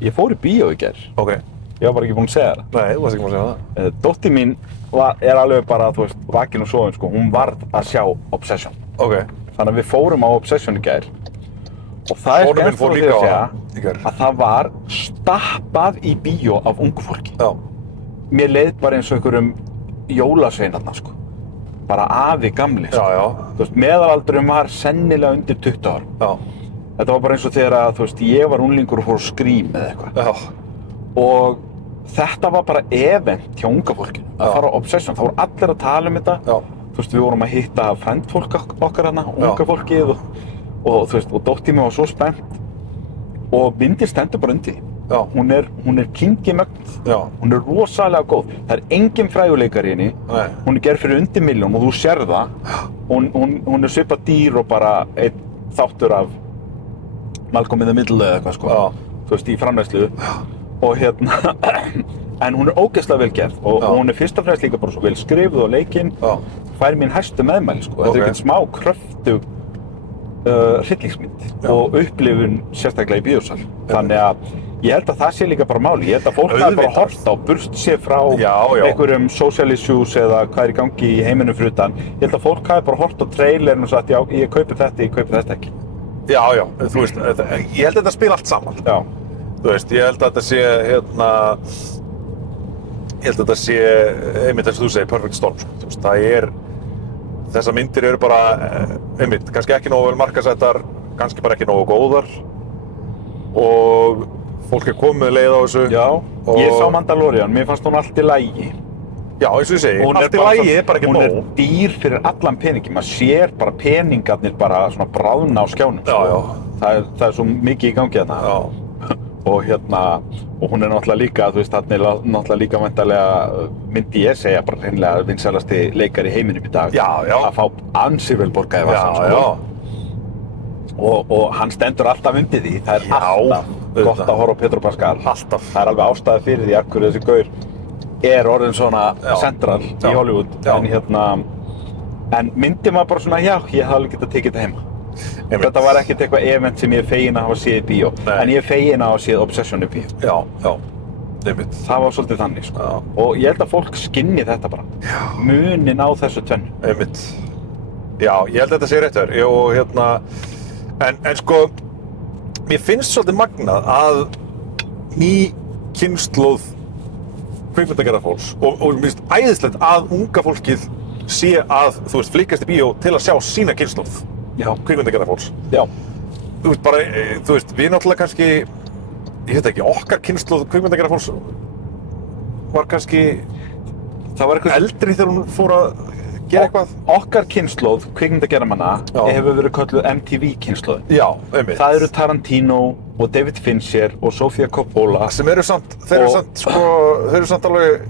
Ég fór í bíó í gær. Ég var bara ekki búinn að segja það. Nei, þú varst ekki búinn að segja það. Dóttir mín er alveg bara, þú veist, vakin og sofin, sko. Hún varð að sjá Obsession. Þannig að við fórum á Obsession í gær. Og það er skemmt frá því að segja að það var stappað í bíó af ungu fólki. Já. Mér leið bara eins og einhverjum jólasveinarna, sko. Bara afi gamli, sko. Já. Þú veist, meðalaldurinn var sennilega undir 20 ára. Já. Þetta var bara eins og þegar að, þú veist, ég var unglingur og fór á Scream eða eitthvað. Já. Og þetta var bara event hjá unga fólkinu, að fara á Obsession. Það voru allir að tala um þetta. Já. Þú veist, við vorum að hitta frændfólk okkar hana, unga fólkið og þú veist, og dóttir mér var svo spennt og myndin stendur bara undir. Já. Hún er kingi mögnuð. Já. Hún er rosalega góð. Það er engin fræguleikari í henni. Nei. Hún er gerð fyrir undir milljón og þú sérð það. Hún er svipað dýr og bara einn þáttur af Malcolm in the Middle eða eitthvað, sko. Já. Þú veist, í framleiðslu. Og en hún er ógeðslega vel gerð og hún er fyrst og fremst líka bara svo vel skrifuð og leikinn. Já. Fær mín hæstu meðmæli, sko. Þetta er ekkert smá kröftug hryllingsmynd og upplifun sérstaklega í bíósal. Þannig að ég held að það sé líka bara máli. Ég held að fólk hafi bara horft á, burst sér frá einhverjum social issues eða hvað er í gangi í heiminum fyrir utan. Ég held að fólk hafi bara horft á trailerin og sagt, já, ég kaupi þetta ekki. Já, þú veist, ég held að þetta spila allt saman. Já. Þú veist, ég held að þetta sé, einmitt eins og þú segir, perfect storm, sko. Þú veist, þessar myndir eru bara, einmitt, kannski ekki nógu vel markaðsettar, kannski bara ekki nógu góðar og fólk er komið leið á þessu. Já, ég sá Mandalorian, mér fannst hún allt í lagi. Já, eins og ég segi, allt í lagi er bara ekki nóg. Hún er dýr fyrir allan peningi, maður sér bara peningarnir bara svona bráðna á skjánum. Já. Það er svo mikið í gangi þarna. Já. Og og hún er náttúrulega líka, þú veist, þarna er náttúrulega líka væntanlega, myndi ég segja, bara hreinlega vinsælasti leikari í heiminum í dag. Já. Að fá ansi vel borgaði vasann, sko. Já. Og hann stendur alltaf undir því. Það er alltaf gott að horfa á Pedro Pascal. Alltaf. Það er alveg ástæða fyrir því af hverju þessi gaur er orðinn svona central í Hollywood. En myndin var bara svona, já, ég hafði alveg getað tekið þetta heima. Þetta var ekkert eitthvað event sem ég er feginn að hafa séð í bíó. En ég er feginn að hafa séð Obsession í bíó. Já. Einmitt. Það var svolítið þannig, sko. Og ég held að fólk skynni þetta bara. Munin á þessu tvennu. Einmitt. Já, ég held að þetta sé rétt þér. Og en sko, mér finnst svolítið magnað að ný kynslóð kvikmyndagerðarfólks og mér finnst æðislegt að unga fólkið sé að, þú veist, flikkast í bíó til að sjá sína kynslóð. Já. Kvikmyndagerðarfólks. Já. Þú veist, bara, þú veist, við náttúrulega kannski, ég veit ekki, okkar kynslóð kvikmyndagerðarfólks var kannski eldri þegar hún fór að gera eitthvað. Okkar kynslóð kvikmyndagerðarmanna hefur verið kölluð MTV kynslóðin. Já, einmitt. Það eru Tarantino og David Fincher og Sofia Coppola. Sem eru samt, þeir eru samt alveg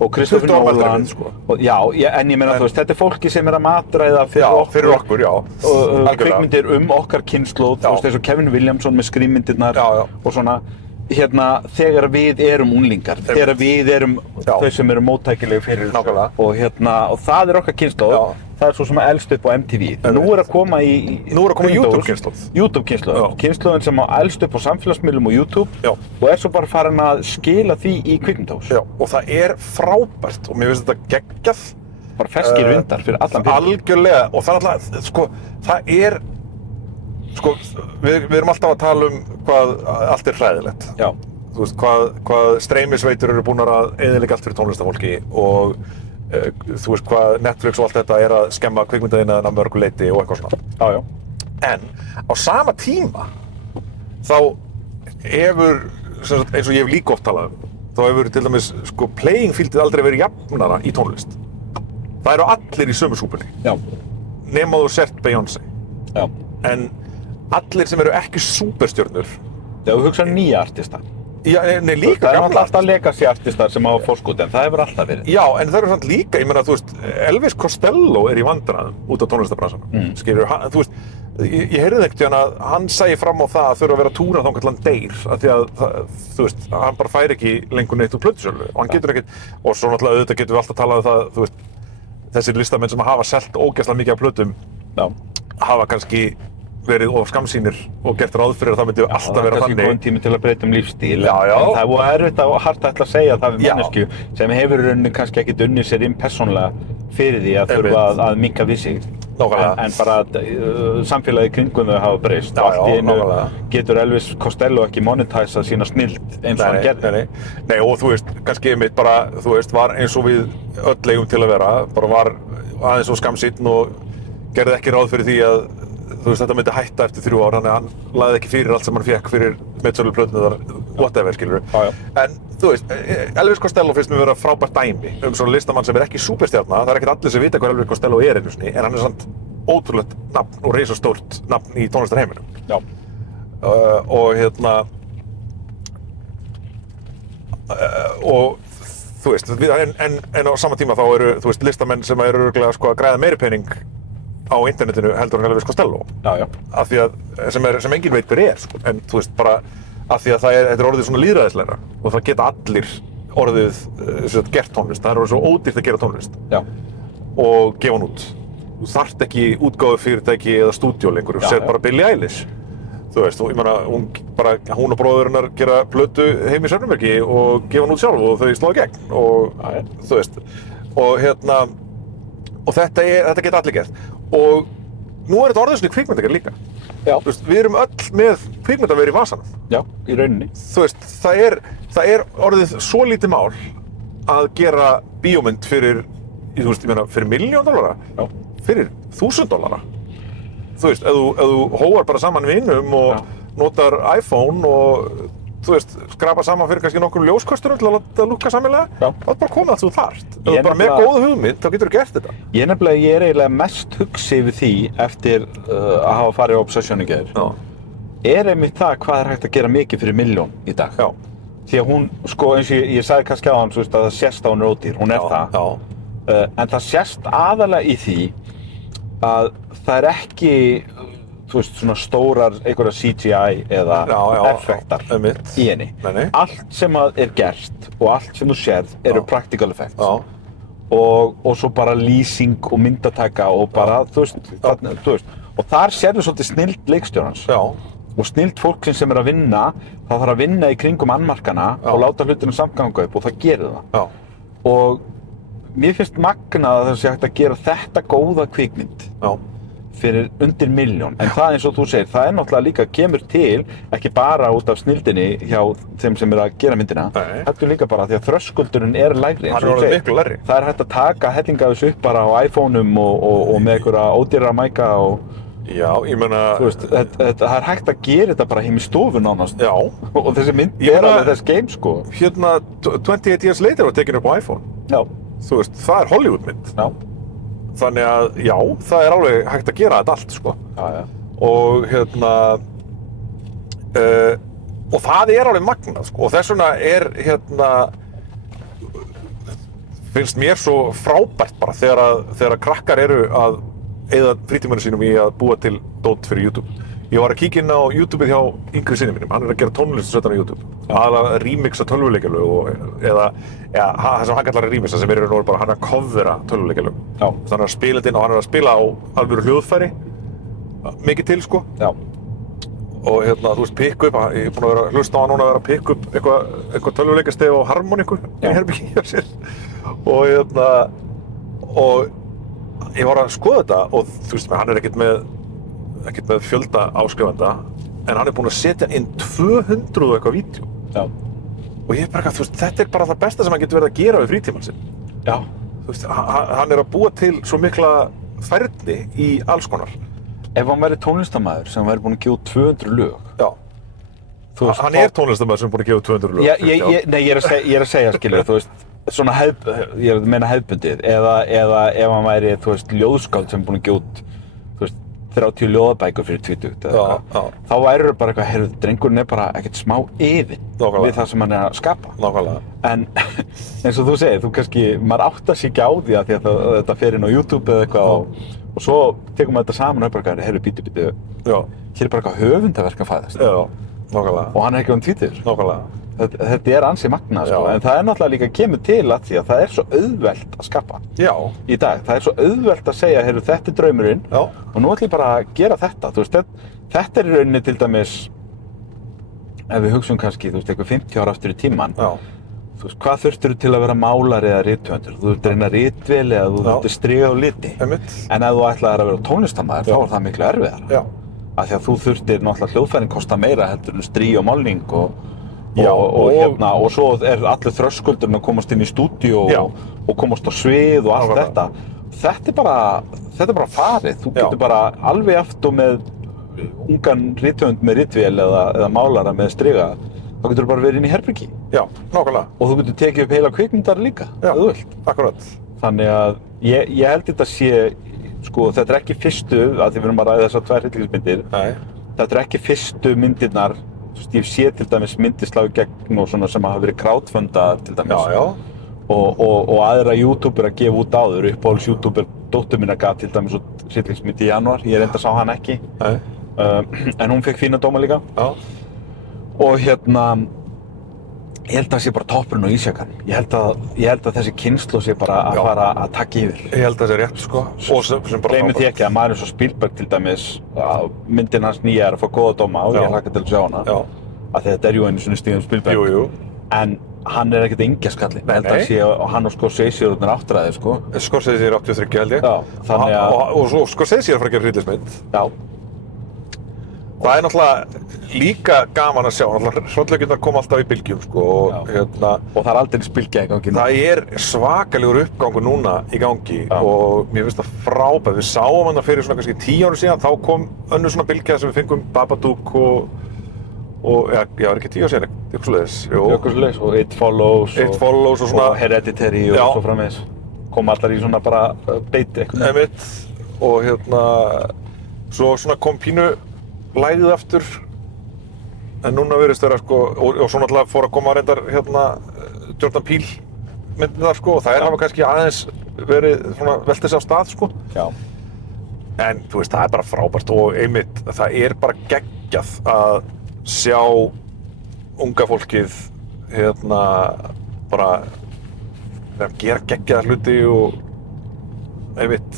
og Christopher Nolan, sko. Já, en ég meina, þú veist, þetta er fólki sem er að matræða fyrir okkur, kvikmyndir okkar kynslóð, þú veist, eins og Kevin Williamson með Scream-myndirnar og svona, þegar við erum unglingar, þegar við erum þau sem eru móttækilegir fyrir þessu, og það er okkar kynslóð, það er svo sem að elst upp á MTV. Nú er að koma YouTube-kynslóð. YouTube-kynslóð, kynslóðin sem elst upp á samfélagsmiðlum og YouTube og er svo bara farin að skila því í kvikmyndahús. Já, og það er frábært og mér finnst þetta geggjað. Bara ferskir vindar fyrir allan pening. Algjörlega, og það er alltaf, sko, það er, sko, við erum alltaf að tala um hvað allt er hræðilegt. Já. Þú veist, hvað streymisveitur eru búnar að eyðileggja allt fyrir tónlistafólki og þú veist hvað Netflix og allt þetta er að skemma kvikmyndaiðnaðinn að mörgu leyti og eitthvað svona. Já. En á sama tíma þá hefur, eins og ég hef líka oft talað þá hefur til dæmis sko playing fieldið aldrei verið jafnara í tónlist. Það eru allir í sömu súpunni. Já. Nema þú sért Beyoncé. Já. En allir sem eru ekki súperstjörnur. Þegar þú hugsa nýja artista. Já, nei, líka það gamla. Það er alltaf legacy-artistar sem hafa forskot, en það hefur alltaf verið. Já, en það eru samt líka, ég meina, þú veist, Elvis Costello er í vandræðum út á tónlistarbransanum. Skilurðu, þú veist, ég heyrði einhvern veginn að hann sæi fram á það að þurfa að vera að túra þangað til hann deyr, af því að, þú veist, hann bara fær ekki lengur neitt úr plötusölu og hann getur ekkert, og svo náttúrulega auðvitað getum við alltaf talað um það, þú veist, þessir listamenn sem hafa selt ógeðslega mikið af plötum hafa kannski verið of skammsýnir og gert ráð fyrir að það myndi alltaf vera Það er þannig. kannski góðan tími til að breyta lífstíl. Já. En það er erfitt og hart að ætla að segja það við Já. mannesku sem hefur í rauninni kannski ekkert unnið sér inn persónulega fyrir því að þurfa að minnka við sig. Nákvæmlega. En bara samfélagið kringum þau hafa breyst. Já, Allt í einu nákvæmlega. getur Elvis Costello ekki monetæsað sína snilld eins og hann gerði. Nei, og þú veist, kannski einmitt bara, þú veist, var eins og við öll eigum til að vera, bara var aðeins og skammsýnn og gerði ekki ráð fyrir því að, þú veist, þetta myndi hætta eftir 3 ár, þannig að hann lagði ekki fyrir allt sem hann fékk fyrir metsöluplöturnar, whatever, skilurðu. Já. En, þú veist, Elvis Costello finnst mér vera frábært dæmi svona listamann sem ekki súperstjarna, það ekkert allir sem vita hvað Elvis Costello einu sinni, en hann samt ótrúlegt nafn og risastórt nafn í tónlistarheiminum. Já. Og og þú veist, en á sama tíma þá eru, þú veist, listamenn sem eru örugglega sko að græða meiri pening á internetinu heldur en Elvis Costello. Já. Af því að, sem enginn veit hver sko, en þú veist, bara af því að þetta orðið svona lýðræðislegra og það geta allir orðið gert tónlist, það orðið svo ódýrt að gera tónlist. Já. Og gefa hann út. Þú þarft ekki útgáfu fyrirtæki eða stúdíó lengur, þú sér bara Billie Eilish. Þú veist, ég meina, hún og bróður hennar gera plötu heim í Svefnbergi og gefa hann út sjálf og þau slá í gegn og þú veist, og þetta geta allir gert. Og nú er þetta orðið svona kvikmyndagerð líka. Já. Þú veist, við erum öll með kvikmyndaver í vasanum. Já, í rauninni. Þú veist, það er orðið svo lítið mál að gera bíómynd fyrir, þú veist, ég meina, fyrir $1.000.000. Já. Fyrir $1.000. Þú veist, ef þú hóar bara saman vinum og notar iPhone og, þú veist, skrapa saman fyrir kannski nokkrum ljóskosturum til að láta lúkka sameiginlega, þá er bara komið allt þú þarft. Ef þú bara með góða hugmynd, þá getur þú gert þetta. Ég er eiginlega mest hugsi yfir því eftir að hafa farið á Obsession í gær. Er einmitt það hvað er hægt að gera mikið fyrir $1.000.000 í dag. Já. Því að hún, sko, eins og ég sagði kannski á hann, þú veist, að það sést á hún er ódýr, hún er það. Já. En það sést aðalega í því að það er ekki, þú veist, svona stórar einhverja CGI eða effektar í henni. Nei. Allt sem er gert og allt sem þú sérð eru practical effects. Já. Og svo bara lýsing og myndataka og bara, þú veist, og þar sérðu svolítið snilld leikstjórans. Já. Og snilld fólksins sem er að vinna, það þarf að vinna í kringum annmarkana og láta hlutina samganga upp og það gerir það. Já. Og mér finnst magnað að það sé hægt að gera þetta góða kvikmynd. Já. Fyrir undir $1.000.000, en það eins og þú segir, það er náttúrulega líka kemur til, ekki bara út af snilldinni hjá þeim sem að gera myndina, heldur líka bara því að þröskuldurinn er lægri, hann er orðið miklu lægri. Það er hægt að taka hellinga þessu upp bara á iPhone-um og með einhverja ódýrara mæka og já, ég meina, þú veist, það er hægt að gera þetta bara heim í stofu nánast. Já. Og þessi mynd alveg þess game, sko. 28 Years Later var tekin upp á iPhone. Já. Þú veist, það er Hollywood-mynd. Já. Þannig að, já, það er alveg hægt að gera þetta allt, sko. Já. Og og það er alveg magnað, sko. Og þess vegna er, finnst mér svo frábært bara þegar krakkar eru að eyða frítímanum sínum í að búa til dót fyrir YouTube. Ég var að kíkja inn á YouTubeið hjá yngri syni mínum, hann er að gera tónlistasveitan á YouTube. Aðalega remixa tölvuleikjalög eða það sem hann kallar remixa sem er bara hann að covera tölvuleikjalög. Já. Þannig að spila þetta inn og hann er að spila á alvöru hljóðfæri, mikið til sko. Já. Og þú veist, pick up, ég er búinn að vera að hlusta á hann núna að vera að pick up eitthvað tölvuleikastef og harmoniku í herbergi hjá sér. Og ég var að skoða þetta og þú veist, hann er ekkert með fjölda áskrifenda, en hann er búinn að setja inn 200 og eitthvað vídeó. Já. Og ég er bara þú veist, þetta er bara það besta sem hann getur verið að gera við frítímann sinn. Já. Þú veist, hann er að búa til svo mikla færni í alls konar. Ef hann væri tónlistarmaður sem væri búinn að gefa 200 lög. Já. Hann er tónlistarmaður sem er búinn að gefa 200 lög. Nei, ég er að segja, skilur, þú veist, svona ég er að meina hefðbundið, eða ef hann væri, þú veist, ljóðskáld sem er búinn að gefa út, þú veist, 30 ljóðabækur fyrir 20 eða eitthvað. Þá væri bara eitthvað, heyrðu, drengurinn er bara ekkert smá yfir við það sem hann er að skapa. Nákvæmlega. En eins og þú segir, þú kannski, maður áttar sig ekki á því að þetta fer inn á YouTube eða eitthvað og svo tekum maður þetta saman og er bara, heyrðu, bíddu. Já. Hér er bara eitthvað höfundaverk að fæðast. Já, nákvæmlega. Og hann er ekki um 20. Nákvæmlega. þetta ansi magnað, sko. En það náttúrulega líka kemur til að því að það svo auðvelt að skapa í dag. Það svo auðvelt að segja, heyrðu, þetta draumurinn og nú ætlum ég bara að gera þetta. Þú veist, þetta í rauninni til dæmis, ef við hugsum kannski, þú veist, eitthvað 50 ára aftur í tímann, þú veist, hvað þurftir til að vera málari eða rithöfundur? Þú þurftir að reyna ritvél eða þú þurftir striga á liti. En ef þú ætlaðir að vera tónlistarmaður, þá það miklu erfiðara. Af því að þú þurftir náttúrulega hljóðfæring kosta meira heldur en strí og málning og svo allur þröskuldurinn að komast inn í stúdíó og komast á svið og allt þetta. Þetta bara farið. Þú getur bara alveg aftur með ungan rithöfund með ritvél eða málara með striga. Þá getur þú bara verið inn í herbergi. Já, nákvæmlega. Og þú getur tekið upp heila kvikmyndar líka, ef þú vilt. Akkurat. Þannig að ég held þetta sé, sko, þetta ekki fyrstu, að því við erum að ræða þessar 2 hryllingsmyndir. Þetta ekki fyrstu myndirnar, ég sé til dæmis myndir slá í gegn og svona sem hafa verið crowdfundað til dæmis. Og aðra YouTuber að gefa út áður, uppáhalds YouTuber dóttur minna gaf til dæmis út hryllingsmynd í janúar, ég reyndar sá hann ekki. En hún fekk fína dóma líka. Og ég held að það sé bara toppurinn á ísjakan. Ég held að þessi kynslóð sé bara að fara að taka yfir. Ég held að það sé rétt, sko. Gleymið því ekki að maður eins og Spielberg til dæmis, myndin hans nýja að fá góða dóma og ég hlakka til að sjá hana. Af því þetta jú einu sinni Steven Spielberg. En hann ekkert engjaskalli. Ég held að sé hann og Scorsese eru þarna áttræðir, sko. Scorsese er 83 held ég. Og Scorsese er að fara að gera hryllingsmynd. Það er náttúrulega líka gaman að sjá, náttúrulega hrollvekjurnar koma alltaf í bylgjum, sko, og það er aldrei bylgja í gangi. Það er svakalegur uppgangur núna í gangi og mér finnst það frábært. Við sáum hann fyrir svona kannski 10 árum síðan, þá kom önnur svona bylgja sem við fengum Babadook og var ekki 10 ára síðan, eitthvað svoleiðis. Og It Follows og svona Hereditary og svo framvegis. Kom allar í svona bara beiti eitthvað. Einmitt. Og svo svona kom pínu lægið aftur, en núna virðist vera, sko, og svo náttúrulega fór að koma reyndar Jordan Peele myndirnar, sko, og þær hafa kannski aðeins verið svona veltið sig af stað, sko. En þú veist, það er bara frábært og einmitt, það er bara geggjað að sjá unga fólkið bara gera geggjaða hluti og einmitt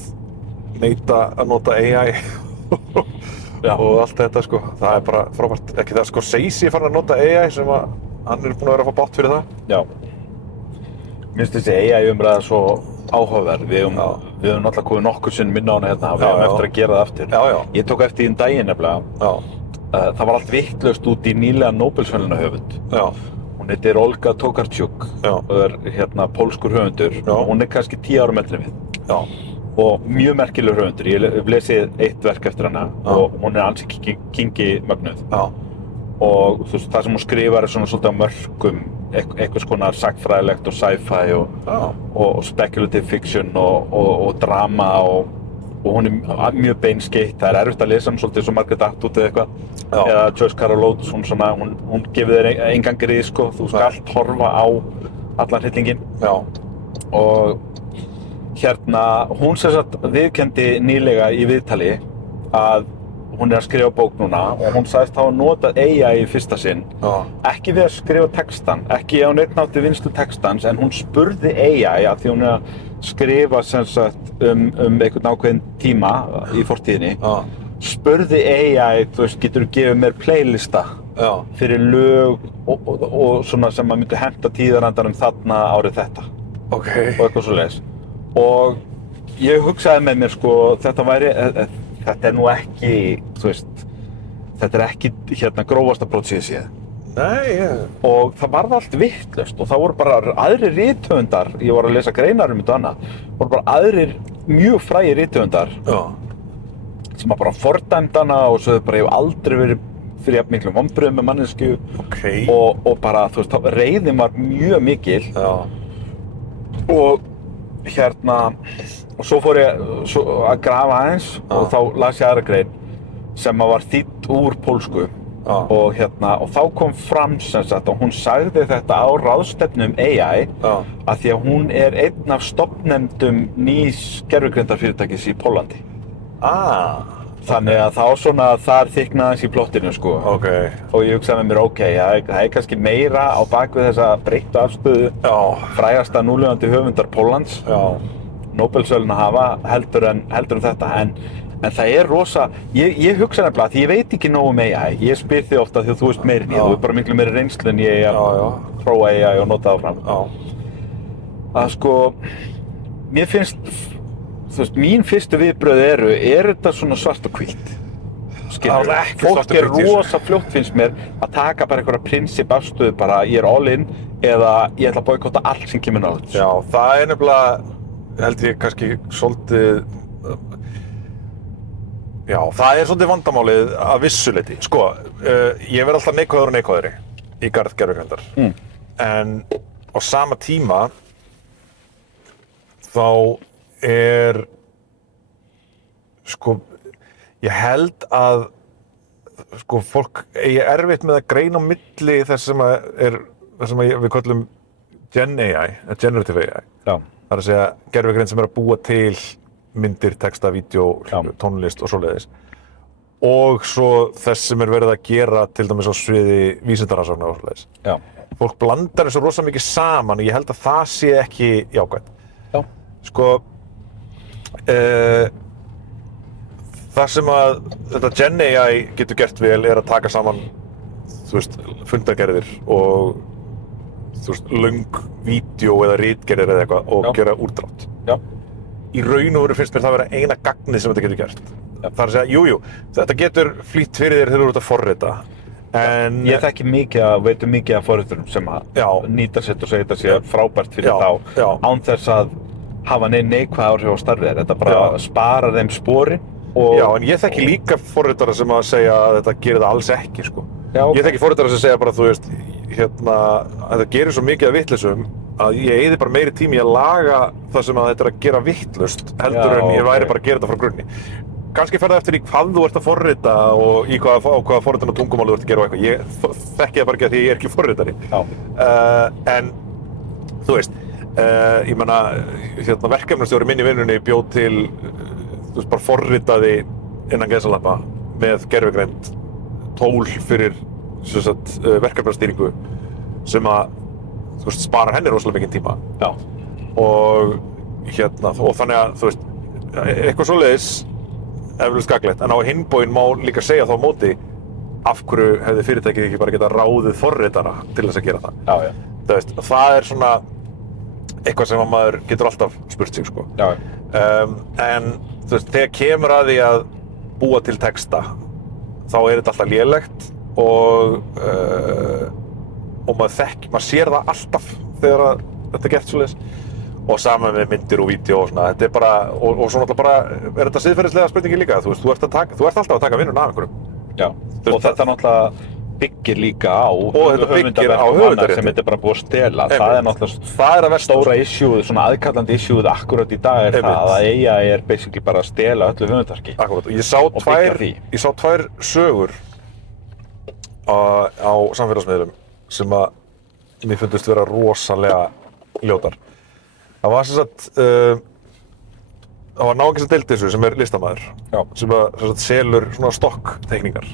neita að nota AI og allt þetta, sko, það er bara frábært. Ekki það, sko, Scorsese er farin að nota AI sem að hann er búinn að vera að fá bátt fyrir það. Já. Mér finnst þessi AI-umræða svo áhugaverð. Við höfum náttúrulega komið nokkur sinnum inn á hana hérna, við höfum eftir að gera það aftur. Ég tók eftir því daginn nefnilega. Það var allt vitlaust út í nýlega Nóbelsverðlaunahöfund. Hún heitir Olga Tokarczuk og er pólskur höfundur. Hún er kannski 10 árum eldri en við. Og mjög merkilegur höfundur. Ég hef lesið eitt verk eftir hana og hún er ansi kyngimögnuð. Og þú veist, það sem hún skrifar er svona svolítið á mörkum, einhvers konar sagnfræðilegt og sci-fi og speculative fiction og drama og hún er mjög beinskeytt. Það er erfitt að lesa hann svolítið svo Margaret Atwood eða eitthvað. Eða Joyce Carol Oates, hún gefur þér engan grið, sko. Þú skalt horfa á allan hryllinginn. Og hún sem sagt viðurkenndi nýlega í viðtali að hún er að skrifa bók núna og hún sagðist hafa notað AI í fyrsta sinn. Ekki við að skrifa textan, ekki á neitt nátti vinnslu textans, en hún spurði AI að því hún er að skrifa sem sagt einhvern ákveðinn tíma í fortíðinni. Spurði AI, þú veist, getur þú gefið mér playlista fyrir lög og svona sem að myndi henta tíðarandanum þarna árið þetta. Og eitthvað svoleiðis. Og ég hugsaði með mér, sko, þetta er nú ekki, þú veist, þetta er ekki grófasta brot síðan séð. Og það varð allt vitlaust og það voru bara aðrir rithöfundar, ég var að lesa greinar þetta annað, voru bara aðrir mjög frægir rithöfundar sem að bara fordæmdu hana og sögðu bara ég hef aldrei verið fyrir jafn miklum vonbrigðum með manneskju og bara, þú veist, reiðin var mjög mikil og og svo fór ég að grafa aðeins og þá las ég aðra grein sem var þýdd úr pólsku og þá kom fram sem sagt og hún sagði þetta á ráðstefnu AI að því að hún er einn af stofnendum nýs gervigreindarfyrirtækis í Póllandi. Þannig að þá svona þar þyknaði hans í plottinu sko. Ok. Og ég hugsaði með mér, ok, það er kannski meira á bakvið þessa breyttu afstöðu frægasta núlifandi höfundar Póllands, Nóbelsverðlauna hafa heldur en þetta, en það er rosa, ég hugsa nefnilega, því ég veit ekki nógu um AI, ég spyr þig ofta því þú veist meira en ég, þú er bara miklu meiri reynslu en ég að prófa AI og nota það fram. Að sko, mér finnst, þú veist, mín fyrstu viðbröð er þetta svona svart og hvítt? Skilur, fólk er rosa fljótt finnst mér að taka bara einhverja prinsip afstöðu bara ég er all in eða ég ætla að boykotta allt sem kemur nálægt. Já, það er nefnilega, held ég kannski svolítið, já, það er svolítið vandamálið að vissu leyti. Sko, ég verð alltaf neikvæður og neikvæðri í garð gervigreindar. En á sama tíma þá er, sko, ég held að, sko, fólk eigi erfitt með að greina á milli þess sem við köllum Gen AI, Generative AI. Já. Það er að segja gervigreind sem er að búa til myndir, texta, vídeó, tónlist og svoleiðis. Og svo þess sem er verið að gera til dæmis á sviði vísindarannsókna og svoleiðis. Já. Fólk blandar þessu rosa mikið saman og ég held að það sé ekki jákvætt. Já. Sko, það sem að þetta Gen AI getur gert vel er að taka saman, þú veist, fundargerðir og, þú veist, löng vídeó eða ritgerðir eða eitthvað og gera úrdrátt. Já. Í raun og veru finnst mér það vera eina gagnið sem þetta getur gert. Það er að segja, jú, þetta getur flýtt fyrir þér þegar þú ert að forrita. En ég þekki mikið veit mikið af forriturum sem að nýta sitt og segja þetta sé frábært fyrir þá án þess að hafa neikvæð áhrif á starfið þeirra. Þetta bara sparar þeim sporin og já, en ég þekki líka forritara sem að segja að þetta gerir það alls ekki, sko. Já, okay. Ég þekki forritara sem segja bara, þú veist, að þetta gerir svo mikið af vitleysum að ég eyði bara meiri tími í að laga það sem að þetta er að gera vitlaust heldur en ég væri bara að gera þetta frá grunni. Kannski fer það eftir í hvað þú ert að forrita og í hvaða forritan og tungumáli þú ert að gera og eitthvað. Ég þekki það bara ekki að því ég er ekki forritari. En, þú veist, ég meina, verkefnastjóri minn í vinnunni bjóð til, þú veist, bara forritaði innan gæsalappa með gervigreind tól fyrir verkefnastýringu sem að, þú veist, sparar henni rosalega mikinn tíma. Já. Og þannig að, þú veist, eitthvað svoleiðis eflaust gagnlegt, en á hinn bóginn má líka segja þá á móti af hverju hefði fyrirtækið ekki bara getað ráðið forritara til þess að gera það. Já, já. Það veist, það er svona eitthvað sem að maður getur alltaf spurt sig, sko. Já. En, þú veist, þegar kemur að því að búa til texta, þá er þetta alltaf lélegt og maður sér það alltaf þegar að þetta er gert svoleiðis. Og saman með myndir og vídeo og svona, þetta er bara, og svo náttúrulega bara, er þetta siðferðislega spurningi líka, þú veist, þú ert alltaf að taka vinnuna af einhverjum. Já. Og þetta náttúrulega byggir líka á höfundarrétti sem þetta er bara búið að stela. Það er náttúrulega stóra issue, svona aðkallandi issue akkurat í dag er það að AI er basically bara að stela öllu höfundarverki. Akkurat, og ég sá tvær sögur á samfélagsmiðlum sem að mér fundust vera rosalega ljótar. Það var sem sagt, það var náungi sem deildi þessu sem er listamaður sem að selur svona stokkteikningar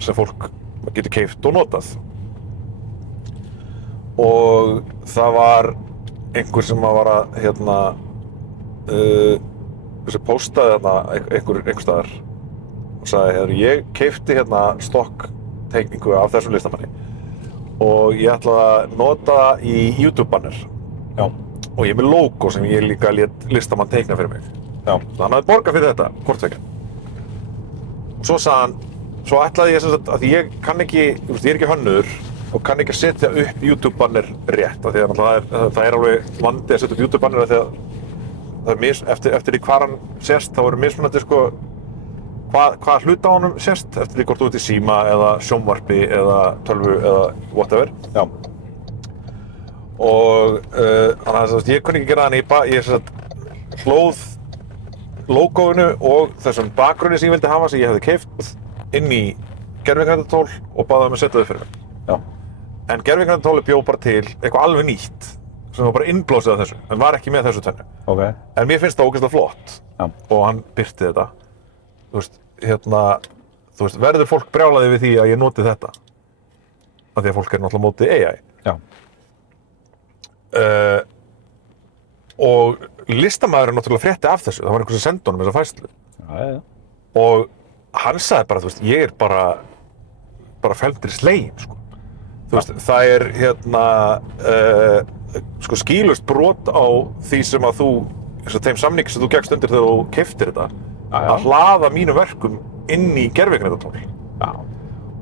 sem fólk getur keypt og notað. Og það var einhver sem var að, sem postaði einhver staðar og sagði, ég keypti stokkteikningu af þessum listamanni og ég ætlaði að nota það í YouTube-banner. Já. Og ég er með logo sem ég líka lét listamann teikna fyrir mig. Já. Hann hafði borgað fyrir þetta, hvort tvekja. Og svo sagði hann, svo ætlaði ég sem sagt að ég kann ekki, ég er ekki hönnuður og kann ekki að setja upp YouTube-banner rétt af því að það er alveg vandi að setja upp YouTube-banner af því að það er eftir því hvar hann sést, þá eru mismunandi sko hvað hluta á honum sést, eftir því hvort þú ert í síma eða sjónvarpi eða tölvu eða whatever. Já. Og þannig að ég kunni ekki gera þannig, ég hlóð logoinu og þessum bakgrunni sem ég vildi hafa sem ég hefði keypt inn í gervigreindartól og baði að setja þau fyrir mig. Já. En gervigreindartóli bjó bara til eitthvað alveg nýtt sem var bara innblásið af þessu, en var ekki með þessu tvennu. Okay. En mér finnst það ógeðslega flott. Já. Og hann birti þetta. Þú veist, þú veist, verður fólk brjálaði við því að ég noti þetta? Af því að fólk náttúrulega móti AI. Já. Og listamaðurinn náttúrulega frétti af þessu, það var einhver sem sendi honum þessa færslu. Já. Og hann sagði bara, þú veist, ég bara felmtri sleginn, sko. Þú veist, það sko skýlaust brot á því sem að þeim samningi sem þú gekkst undir þegar þú keyptir þetta, að hlaða mínum verkum inn í gervigreindartól. Já.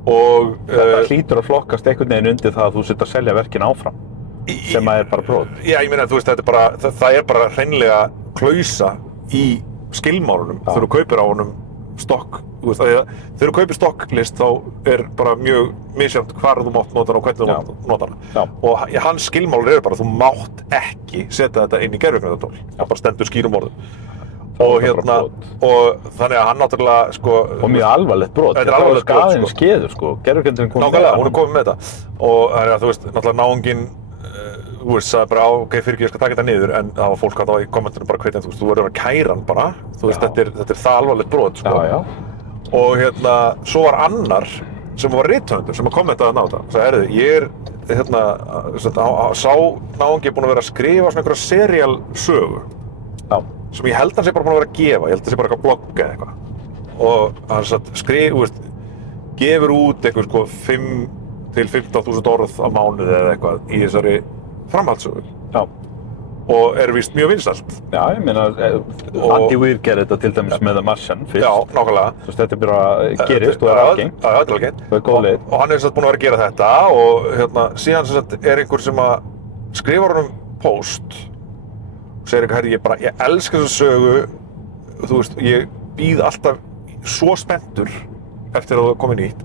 Og þetta hlýtur að flokkast einhvern veginn undir það að þú sitt að selja verkin áfram, sem að bara brot. Já, ég meina, þú veist, það er bara hreinlega klausa í skilmálunum þegar þú kaupir á honum stokk. Þú veist, þegar þú kaupir stokklist þá er bara mjög misjafnt hvar þú mátt nota hana og hvernig þú mátt nota hana. Og hans skilmálur eru bara að þú mátt ekki setja þetta inn í gervigreindartól. Það bara stendur skýrum orðum. Og og þannig að hann náttúrulega, sko... Og mjög alvarlegt brot. Þetta er alvarlegt brot, skaðinn skeður, sko. Gervigreindarinn kom með það. Nákvæmlega, hún er komið með þetta. Og þannig að, þú veist, náttúrulega náunginn, þú veist, sagði bara, ok, fyrir ekki, ég skal taka þetta niður, en það var fólk að í kommentunum bara hvetja, þú veist, þú verður að kæra hann bara. Þú veist, þetta er það alvarlegt brot, sko. Já. Og svo var annar sem var rithöfundur sem kommentaði á þetta. Sagði, ég sá náungi búinn að vera að skrifa svona einhverja serialsögu. Já. Sem ég held hann sé bara búinn að vera að gefa, ég held það sé bara eitthvað blogg eða eitthvað. Og hann gefur út eitthvað sko 5 til 15.000 orð á mánuði eða eitthvað í þessari framhaldssögu. Já. Og er víst mjög vinsælt. Já, ég meina, Andy Weir gerði þetta til dæmis með The Martian fyrst. Já, nákvæmlega. Þú veist, þetta er bara gerist og er algengt. Já, þetta er algengt. Það er góð leið. Og hann er búinn að vera að gera þetta og síðan er einhver sem að skrifar honum post og segir eitthvað, ég elska þessu sögu, þú veist, ég bíð alltaf svo spenntur eftir að það komi nýtt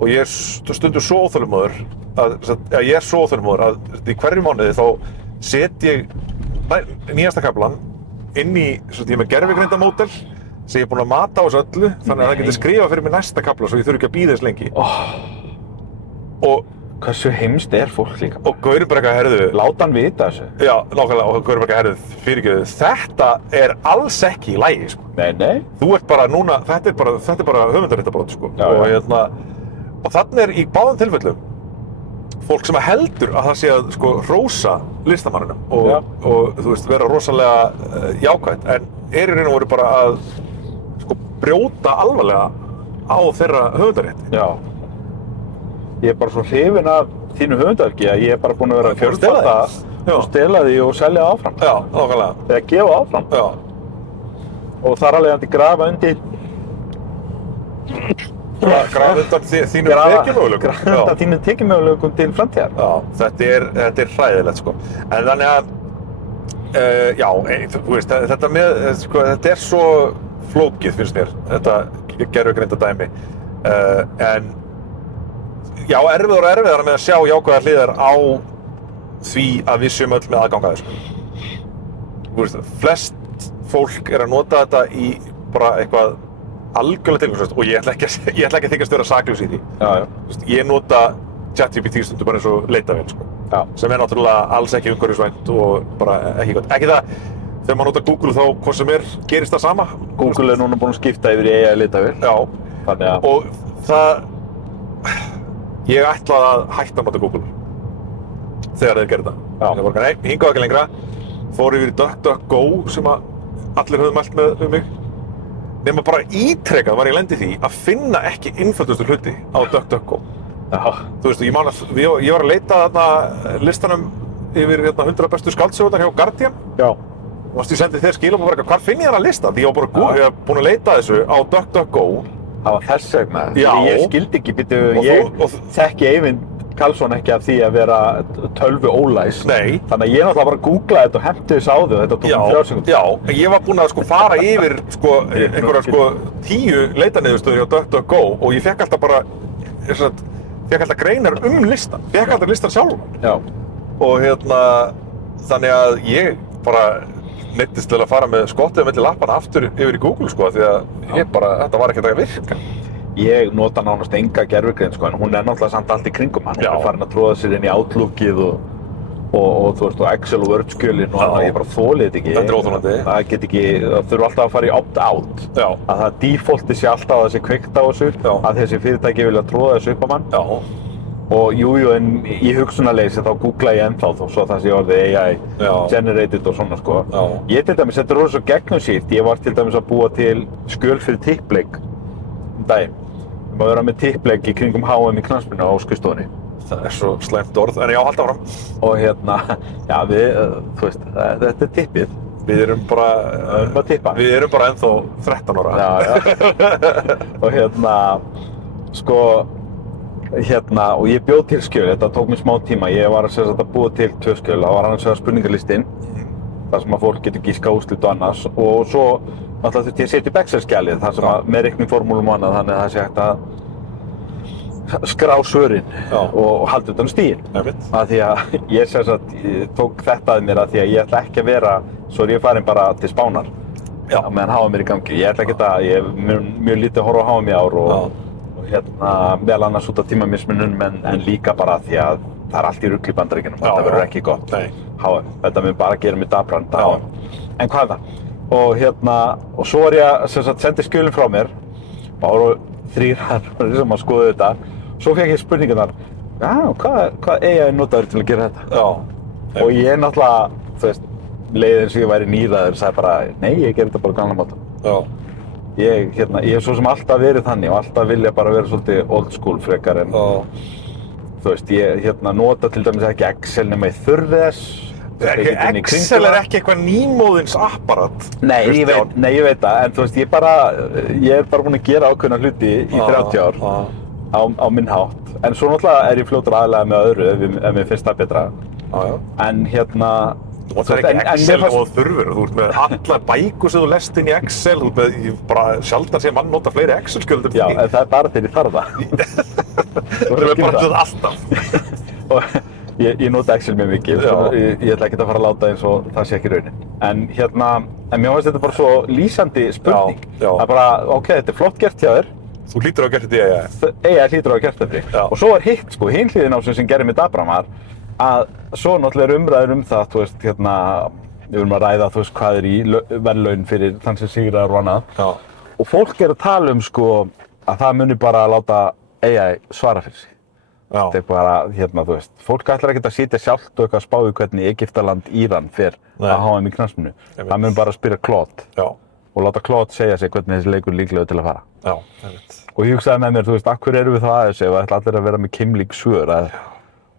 og ég er stundum svo óþolinmóður að í hverju mánuði þá set ég nýjasta kaflan inn í, ég er með gervigreindamódel sem ég er búinn að mata á þessu öllu þannig að það getur skrifað fyrir mig næsta kafla svo ég þurfi ekki að bíða þess lengi. Og hversu heimst er fólk líka? Og Gauri bara eitthvað, herðu... Láta hann vita þessu. Já, nákvæmlega, og Gauri bara eitthvað, herðu, fyrirgefðu, þetta er alls ekki í lagi, sko. Nei. Þú ert bara núna, þetta er bara höfundarréttarbrot, sko. Já. Og þarna er í báðum tilfellum fólk sem heldur að það sé að, sko, hrósa listamanninum og þú veist, vera rosalega jákvætt, en er í raun og veru bara að, sko, brjóta alvarlega á þeirra höfundarrétti. Já. Ég er bara svo hrifinn af þínu höfundarverki að ég er bara búinn að vera að fjórfalda og stela því og selja áfram. Já, nákvæmlega. Eða gefa áfram. Já. Og þar alveg að grafa undir... Grafa undan þínum tekjumöguleikum. Grafa undan þínum tekjumöguleikum til framtíðar. Já, þetta er hræðilegt, sko. En þannig að, þú veist, þetta er svo flókið, finnst mér, þetta gervigreindadæmi. En já, erfiðara með að sjá jákvæðar hliðar á því að við séum öll með aðgang að þessu. Þú veist, flest fólk er að nota þetta í bara eitthvað algjörlega tilgangslaust og ég ætla ekki að þykjast vera saklaus í því. Já. Þú veist, ég nota ChatGPT stundum bara eins og leitavél, sko. Já. Sem er náttúrulega alls ekki umhverfisvænt og bara ekki gott. Ekki það, þegar maður nota Google þá hvað sem gerist það sama. Google er núna búinn að skipta yfir í AI leitavél. Já. Þannig að... Og það... Ég ætlaði að hætta að nota Google þegar þeir gerðu það. Ég var nei, hingað ekki lengra. Fór yfir í DuckDuckGo sem að allir höfðu mælt með mig. Nema bara ítrekað var ég lendi því að finna ekki einföldustu hluti á DuckDuckGo. Já. Þú veist, ég var að leita þarna listanum yfir 100 bestu skáldsögurnar hjá Guardian. Já. Og ég sendi þér skilaboð bara hvar finn ég þennan lista? Því ég var búinn að leita þessu á DuckDuckGo. Það var þess vegna. Já. Ég skildi ekki, ég þekki Eyvind Karlsson ekki af því að vera tölvu ólæs. Nei. Þannig að ég náttúrulega bara googlaði þetta og henti þess á þau og þetta tók 3 sekúndur. Já, ég var búinn að fara yfir einhverja 10 leitaniðurstöður hjá DuckDuckGo og ég fekk alltaf greinar listan. Fekk alltaf listan sjálfan. Já. Og þannig að ég bara neyddist til að fara með skottið milli lappana aftur yfir í Google, sko, því að þetta var ekkert að virka. Ég nota nánast enga gervigreind, sko, en hún er náttúrulega samt allt í kringum hann. Hún er farin að tróða sér inn í Outlookið og þú veist, og Excel og Word skjölin og annað, ég bara þoli þetta ekki. Þetta óþolandi. Það get ekki, það þurfa alltaf að fara í opt-out. Já. Að það defaulti sé alltaf að það sé kveikt á þessu, að þessi fyrirtæki vilja tróða þessu upp á mann. Já. Og jú, en í hugsunarleysi þá googla ég ennþá þó svo það sé orðið AI generated og svona sko. Já. Ég til dæmis, þetta er orðið svo gegnumsýrt, ég var til dæmis að búa til skjöl fyrir tippleik daginn. Að vera með tippleik í kringum HM í knattspyrnu á skrifstofunni. Það er svo slæmt orð, en já, halda áfram. Og hérna, já við, þú veist, þetta er tippið. Við erum bara... að tippa. Við erum bara ennþá 13 ára. Já. Og hérna, sko, og ég bjóð til skjöl, þetta tók mér smá tíma. Ég var sem sagt að búa til 2 skjöl. Það var annars vegar spurningalistinn, þar sem að fólk getur gíska úrslit og annars. Og svo, náttúrulega þurfti ég að setja upp Excel-skjalið, þar sem að með reikniformúlum og annað, þannig að það sé hægt að skrá svörin og halda utan stíginn. Af því að ég sem sagt tók þetta að mér af því að ég ætla ekki að vera, svo er ég farin bara til Spánar meðan HM er í gangi. Ég ætla ekki að, ég hef mjög lítið að horfa á HM í ár og meðal annars út af tímamismunum en líka bara því að það er allt í rugl í Bandaríkjunum. Þetta verður ekki gott. HM, þetta mun bara gera mig dabran HM. En hvað er það? Og svo er ég sem sagt sendi skjölin frá mér, bara 3 sem að skoða þetta. Svo fekk ég spurningarnar, hvað AI notaður til að gera þetta? Já. Og ég náttúrulega, þú veist, leið eins og ég væri nýræður, sagði bara, nei, ég ger þetta bara á gamla mátann. Já. Ég hef svo sem alltaf verið þannig og alltaf vilja bara vera svolítið old school frekar en, þú veist, ég nota til dæmis ekki Excel nema ég þurfi þess. Excel er ekki eitthvað nýmóðins apparat. Nei, ég veit það, en þú veist, ég er bara búinn að gera ákveðna hluti í 30 ár á minn hátt. En svo náttúrulega er ég fljótur aðalega með öðru ef mér finnst það betra. En Þú notar ekki Excel og þurfur, þú ert með allar bækur sem þú lest inn í Excel, þú ert með bara sjaldan sem mann nota fleiri Excel-skjöld en Já, en það er bara þegar ég þarf það. Þú er bara þetta alltaf. Og ég nota Excel mjög mikið, ég ætla ekki að fara að láta eins og það sé ekki raunin. En mér finnst þetta bara svo lýsandi spurning. Það er bara, ok, þetta er flott gert hjá þér. Þú hlýtur að hafa gert þetta í AI. AI hlýtur að hafa gert þetta. Og svo er hitt, sko, hin hliðin á sem gerði mig dabran var að svo náttúrulega umræður það, þú veist, við erum að ræða, þú veist, hvað er í verðlaun fyrir þann sem sigrar og annað. Já. Og fólk er að tala sko, að það muni bara að láta AI svara fyrir sig. Já. Þetta er bara, þú veist, fólk ætlar ekkert að sitja sjálft og eitthvað að spá í hvernig Egyptaland Íran fer að HM í knattspyrnu. Það mun bara að spyrja Claude. Já. Og láta Claude segja sig hvernig þessi leikur líklegur til að fara. Já, og ég hugsaði með mér, þú veist, af hverju erum við þá að þessu ef ætla allir að vera með keimlík svör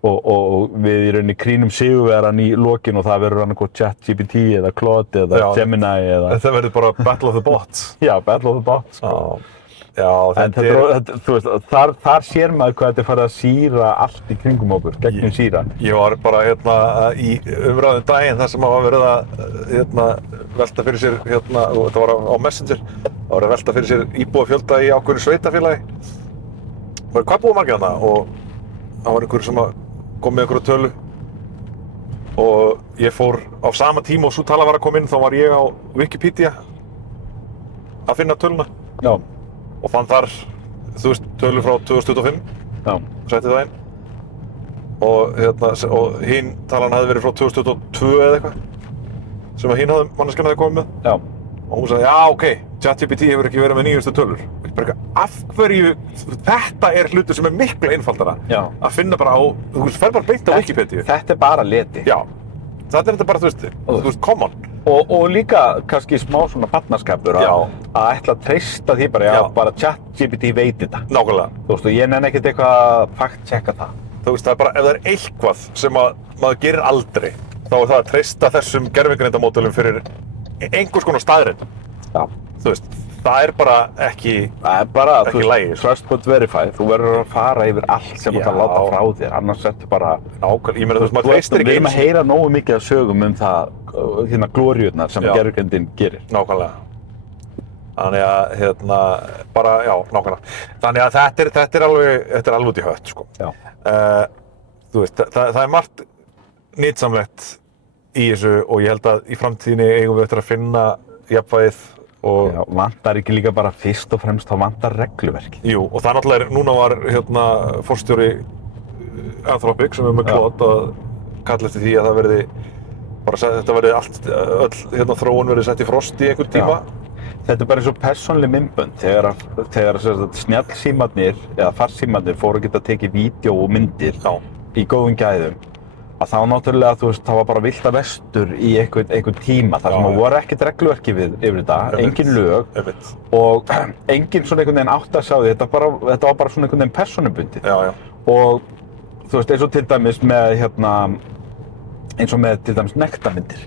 og við í rauninni krýnum sigurvegarann í lokin og það verður annað ChatGPT eða Claude eða Gemini eða... Það verður bara Battle of the Bots. Já, Battle of the Bots, sko. Já, þetta þú veist, þar sér maður hvað þetta er farið að sýra allt í kringum okkur, gegnum sýra. Ég var bara í umræðum daginn þar sem var verið að velta fyrir sér, og þetta var á Messenger, það var að velta fyrir sér íbúafjölda í ákveðnu sveitafélagi. Hvað búa margir þarna? Og það var einhver sem kom með einhverja tölu og ég fór á sama tíma og sú tala var að koma inn, þá var ég á Wikipedia að finna töluna. Já. Og fann þar, þú veist, tölur frá 2025. Já. Setti það inn. Og hin talan hafði verið frá 2022 eða eitthvað. Sem að manneskjan hafði komið með. Já. Og hún sagði, já, ok, ChatGPT hefur ekki verið með nýjustu tölur. Og ég bara, af hverju, þetta er hlutur sem er miklu einfaldara. Já. Að finna bara á, þú veist, fer bara beint á Wikipedia. Þetta er bara leti. Já. Þetta er bara, þú veist, common. Og líka kannski smá svona partnerskapur að ætla að treysta því bara ChatGPT veit þetta. Nákvæmlega. Þú veist, og ég nenni ekkert eitthvað að fact-checka það. Þú veist, það er bara, ef það er eitthvað sem maður gerir aldrei, þá er það að treysta þessum gervigrindamódelum fyrir einhvers konar staðreynd. Já. Þú veist, það er bara ekki lægi. Trust but verify. Þú verður að fara yfir allt sem það láta frá þér, annars settu bara... Nákvæmlega, ég meina þú veist, maður treystir ekki eins. Við erum að heyra nógu mikið af sögum það, glóríurnar sem gervigrindin gerir. Nákvæmlega. Þannig að, bara, já, nákvæmlega. Þannig að þetta er alveg út í hött, sko. Já. Þú veist, það er margt nytsamlegt í þessu og ég held að í framtíðinni eigum við eftir að finna jafnvægið og... Já, vantar ekki líka bara fyrst og fremst, þá vantar regluverkið. Jú, og það náttúrulega núna var forstjóri Anthropic sem með Claude að kalla eftir því að það verði þetta verði öll þróun verði sett í frost í einhvern tíma. Þetta bara eins og persónuleg myndbönd þegar snjallsímarnir eða farsímarnir fóru að geta tekið vídeo og myndir í góðum gæðum að þá náttúrulega, það var bara villta vestur í einhvern tíma þar sem voru ekkert regluverki yfir þetta, engin lög og engin svona einhvern veginn átt að sjá því, þetta var bara svona einhvern veginn persónubundið. Og eins og til dæmis með til dæmis nektarmyndir.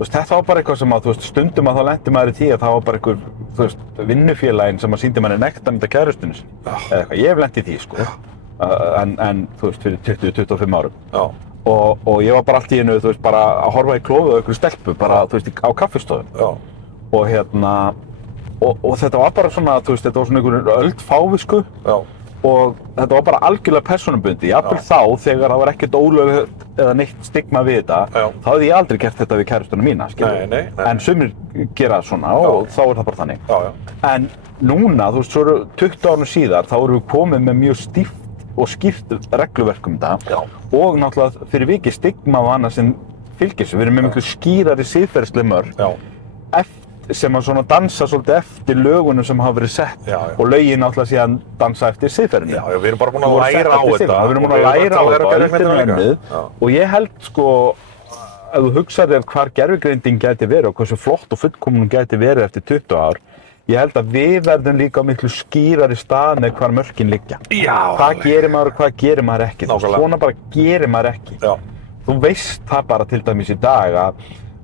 Þetta var bara eitthvað sem að stundum að þá lenti maður í því að það var bara einhver vinnufélaginn sem að sýndi manni nektarmynd af kærustunni sinni eða eitthvað, ég hef lent í því sko en fyrir 20-25 árum. Og ég var bara allt í einu, bara að horfa í klófið á einhverju stelpu, bara, á kaffistofum. Og og þetta var bara svona, þetta var svona einhverjum öld fávisku. Og þetta var bara algjörlega persónubundi. Jafnvel þá, þegar það var ekkert ólöglegt eða neitt stigma við þetta, þá hefði ég aldrei gert þetta við kærustuna mína, skilur. Nei. En sumir gera það svona og þá er það bara þannig. En núna, svo 20 árum síðar, þá erum við komið með mjög stíft og skýrt regluverk þetta og náttúrulega fyrir vikið stigma og annað sem fylgir þessu. Við erum með miklu skýrari siðferðisleg mörk sem að svona dansa svolítið eftir lögunum sem hafa verið sett og lögin náttúrulega síðan dansa eftir siðferðinu. Við erum bara búin að læra á þetta. Við erum búin að læra á þetta og ég held sko að þú hugsaðir hvar gervigreindin gæti verið og hversu flott og fullkomin hún gæti verið eftir 20 ár. Ég held að við verðum líka á miklu skýrari stað með hvar mörkin liggja. Hvað gerir maður og hvað gerir maður ekki. Svona bara gerir maður ekki. Þú veist það bara til dæmis í dag að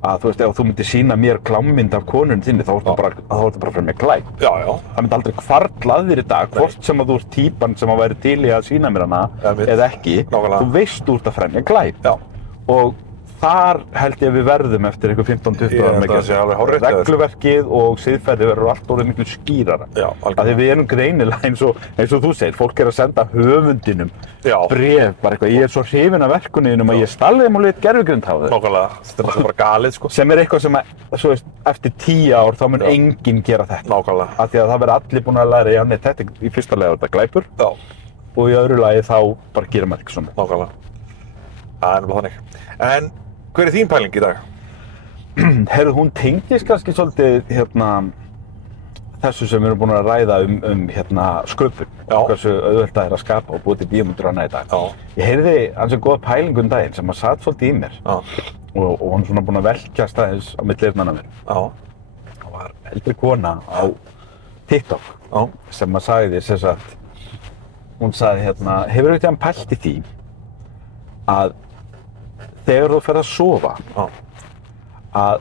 ef þú myndir sýna mér klámmynd af konunni þinni þá ertu bara fyrir mig glæp. Það myndi aldrei hvarfla að þér í dag, hvort sem að þú ert típan sem að væri til í að sýna mér hana eða ekki. Þú veist þú ert að fremja glæp. Og þar held ég að við verðum eftir einhver 15-20 ára með regluverkið og siðferði verður allt orðið miklu skýrara. Af því við erum greinilega eins og þú segir, fólk að senda höfundinum bréf, bara eitthvað, ég svo hrifinn af verkunniðinum að ég stalli þeim og lét gervigreind hafa þau. Nákvæmlega, þetta er bara galið sko. Sem eitthvað sem eftir 10 ár þá mun enginn gera þetta. Nákvæmlega. Af því að það verður allir búin að læra, þetta í fyrsta lagi þetta glæpur og í öðru lagi þá bara gerir maður ekki svona. Nákvæmlega. Það er bara þannig. En hver er þín pæling í dag? Heyrðu, hún tengdist kannski svolítið þessu sem við erum búin að ræða um sköpun og hversu auðvelt það er að skapa og búið til bíómyndir og annað í dag. Ég heyrði ansi góða pælingu daginn sem að satt svolítið í mér og hún svona búin að velkjast aðeins á milli eyrnanna mér. Það var eldri kona á TikTok sem að sagði sem sagt, hún sagði hefur þú eitthvað pælt í því að þegar þú ferð að sofa að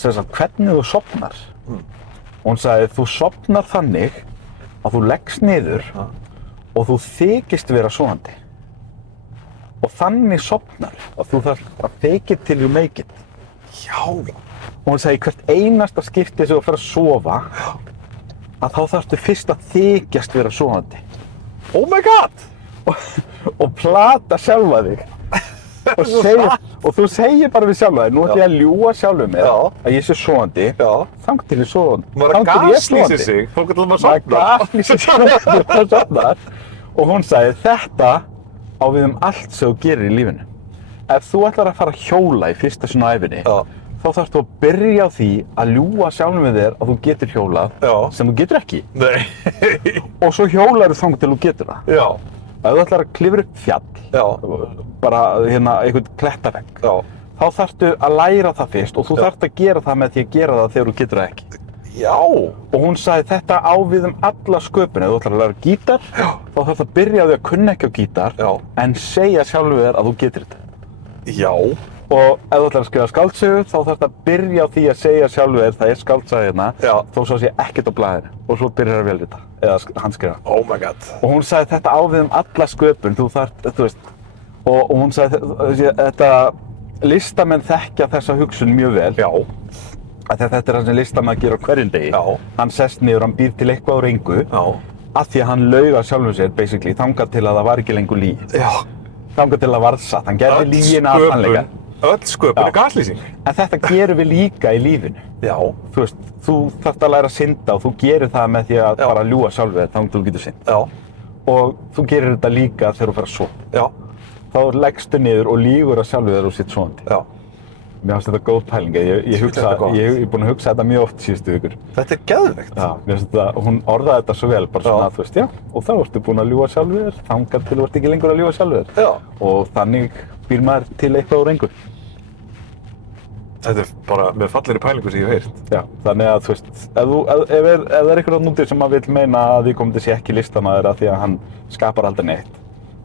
sem sagt, hvernig þú sofnar og hún sagði þú sofnar þannig að þú leggst niður og þú þykist vera sofandi og þannig sofnar að þú þarft að fake it till you make it. Og hún sagði hvert einasta skipti sem þú ferð að sofa að þá þarftu fyrst að þykjast vera sofandi. Oh my god! og plata sjálfa þig. Og þú segir bara við sjálfa þig, nú ætlum ég að ljúga sjálfum mér að ég sé sofandi, þangað til ég sofandi. Maður gaslýsir sig, þangað til maður sofnar. Maður gaslýsir sig þangað til maður sofnar. Og hún sagði, þetta á við allt sem þú gerir í lífinu. Ef þú ætlar að fara að hjóla í fyrsta sinni á ævinni, þá þarftu að byrja á því að ljúga sjálfum við þér að þú getur hjólað sem þú getur ekki. Og svo hjólar þú þangað til þú getur það. Ef þú ætlar að klifra upp fjall, bara einhvern klettavegg, þá þarftu að læra það fyrst og þú þarft að gera það með því að gera það þegar þú getur það ekki. Og hún sagði þetta á við alla sköpun. Ef þú ætlar að læra gítar, þá þarftu að byrja á því að kunna ekki á gítar, en segja sjálfur þér að þú getur þetta. Og ef þú ætlar að skrifa skáldsögu, þá þarftu að byrja á því að segja sjálfur þér, það er skáldsaga hérna, þó svo sé ekkert á blaðinu. Og svo byrjar að velrita, eða handskrifa. Oh my god. Og hún sagði þetta á við alla sköpun, þú veist. Og hún sagði þetta listamenn þekkja þessa hugsun mjög vel. Þetta er það sem listamenn gerir á hverjum degi. Hann sest niður, hann býr til eitthvað úr engu. Af því að hann laug að sjálfum sér, basically, þangað til að það var ekki lengur lygi. Þangað til að varð satt. Hann gerði lygina að sannleika. Öll sköpun er gaslýsing. En þetta gerum við líka í lífinu. Þú veist, þú þarft að læra að synda og þú gerir það með því að bara ljúga sjálfur þér þangað til þú getur synt. Og þú gerir þetta líka þegar þú fer að sofa. þá leggstu niður og lýgur að sjálfu þér og sitt sofandi. Já. Mér finnst þetta góð pæling. Ég er búinn að hugsa þetta mjög oft síðustu vikur. Þetta geðveikt. Já, mér finnst þetta, hún orðaði þetta svo vel, bara svona að þú veist, já, og þá ertu búinn að ljúga sjálfu þér, þangað til þú ert ekki lengur að ljúga sjálfu þér. Já. Og þannig býr maður til eitthvað úr engu. Þetta bara með fallegri pælingu sem ég hef heyrt. Já, þannig að þú veist, ef það er einhver núti sem maður vill meina að viðkomandi sé ekki listamaður af því að hann skapar aldrei neitt,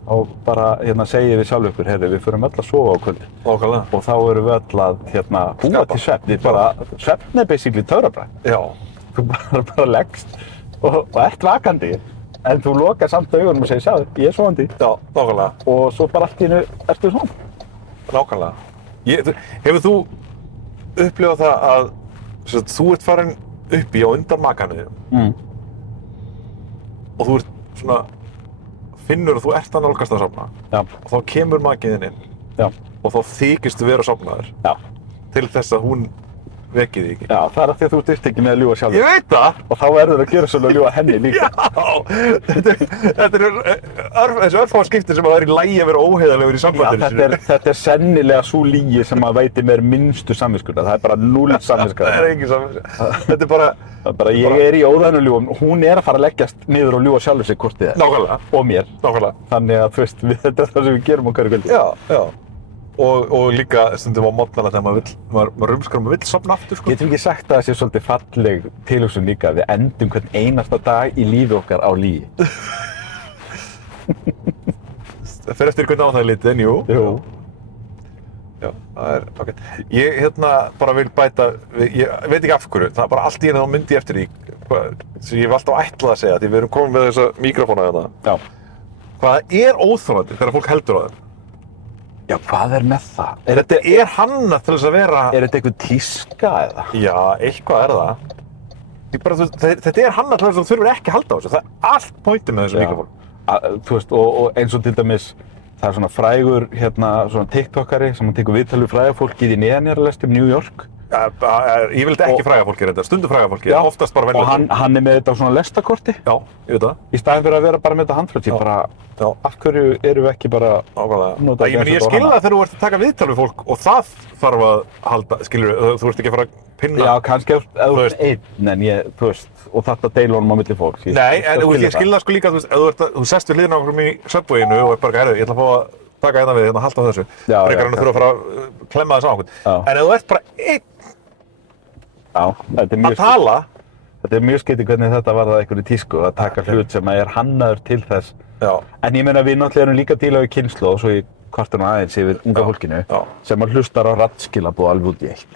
og bara segjum við sjálf ykkur, heyrðu, við förum öll að sofa á kvöldi. Nákvæmlega. Og þá erum við öll að búa til svefn. Svefn er basically töfrabragð. Já. Þú bara leggst og ert vakandi, en þú lokar samt augunum og segir, sjáðu, ég er sofandi. Já, nákvæmlega. Og svo bara allt í einu ertu svona. Nákvæmlega. Hefur þú upplifað það að þú ert farin upp í á undan makanum þínum og þú ert svona finnur að þú ert að nálgast að sofna. Já. Og þá kemur makinn þinn inn. Já. Og þá þykistu vera sofnaður. Já. Til þess að hún veki þig ekki. Já, það er af því að þú ert upptekinn með að ljúga sjálfur. Ég veit það! Og þá verður að gera svona að ljúga henni líka. Já! Þetta er þessi örfáa skipti sem að það er í lagi að vera óheiðarlegur í sambandinu. Já, þetta er sennilega sú lygi sem að veitir mér minnstu samviskuna. Það er bara 0 samviska. Það er engin samviska. Þetta er bara... Ég er í óðæðnuljúgum, hún er að fara að leggjast niður og ljúga sjálfur sig hvort þið er. Nákvæmlega. Og mér. Nákvæmlega. Þannig að þú veist, þetta er það sem við gerum á hverju kvöldi. Já, já. Og líka stundum á morgnana þegar maður rumskar og maður vill sofna aftur, sko. Getum við ekki sagt að það sé svolítið falleg tilhugsun líka að við endum hvern einasta dag í lífi okkar á lygi? Það fer eftir hvernig á það er litið, en jú. Jú. Já, það er ágætt. Ég bara vil bæta, ég veit ekki af hverju, það er bara allt í einu þá myndi ég eftir því, sem ég hef alltaf ætlað að segja, því við erum komin með þessa míkrafóna hérna. Já. Hvað er óþolandi þegar fólk heldur á þeim? Já, hvað er með það? Þetta er hannað til þess að vera... Er þetta einhver tíska eða? Já, eitthvað er það. Þetta er hannað til þess að þú þurfir ekki að halda á þessu. Það er allt pointið með þessu mikrofónu. Þú veist, og eins og til dæmis, það er svona frægur, svona tiktokari sem hann tekur viðtal við fræga fólkið í neðanjarðarlestum New York. Ég vil ekki fræga fólki reynda, stundu fræga fólki, oftast bara velja. Og hann er með þetta á svona lestakorti. Já, ég veit það. Í staðinn fyrir að vera bara með þetta handflöt, ég bara, af hverju erum við ekki bara nota þetta? Ég skil það þegar þú ert að taka viðtal við fólk og það þarf að halda, skilur, þú ert ekki að fara að pinna. Já, kannski ef þú ert einn, en þú veist, og þetta deila honum á milli fólks. Nei, en ég skil það sko líka, þú sest við hliðina á okkur í Subwayinu og er bara, heyrðu, ég ætla að fá að taka hérna við, halda á þessu. Frekar en að þurfa að fara að klemma þess á okkur. En ef þú ert bara einn að tala. Þetta er mjög skrítið hvernig þetta var það einhverju tísku, að taka hlut sem er hannaður til þess. Já. En ég meina við náttúrulega erum líka til á í kynslóð, svo í kvartinu aðeins yfir unga fólkinu, sem að hlustar á raddskilaboð alveg út í eitt.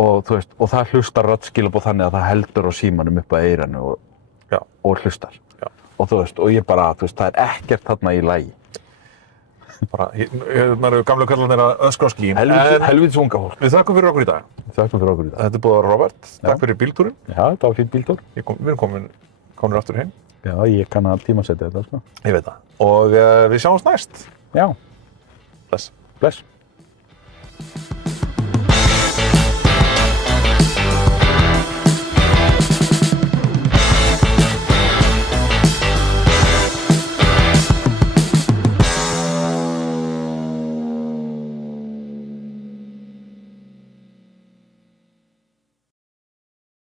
Og þú veist, og það hlustar raddskilaboð þannig að það heldur á símanum upp að eyranu og hlustar. Já. Og þú veist, og ég bara, þú veist, það er ekkert þarna í lagi. Bara, hérna eru gamlu kallarnir að öskra á skín. Helvítis unga fólk. Við þakkum fyrir okkur í dag. Þakkum fyrir okkur í dag. Þetta er búið að Robert. Takk fyrir bíltúrin. Já, þetta var fín bíltúr. Við erum komin aftur heim. Já, ég kann að tímasetja þetta, sko. Ég veit það. Og við sjáumst næst. Já. Bless. Bless.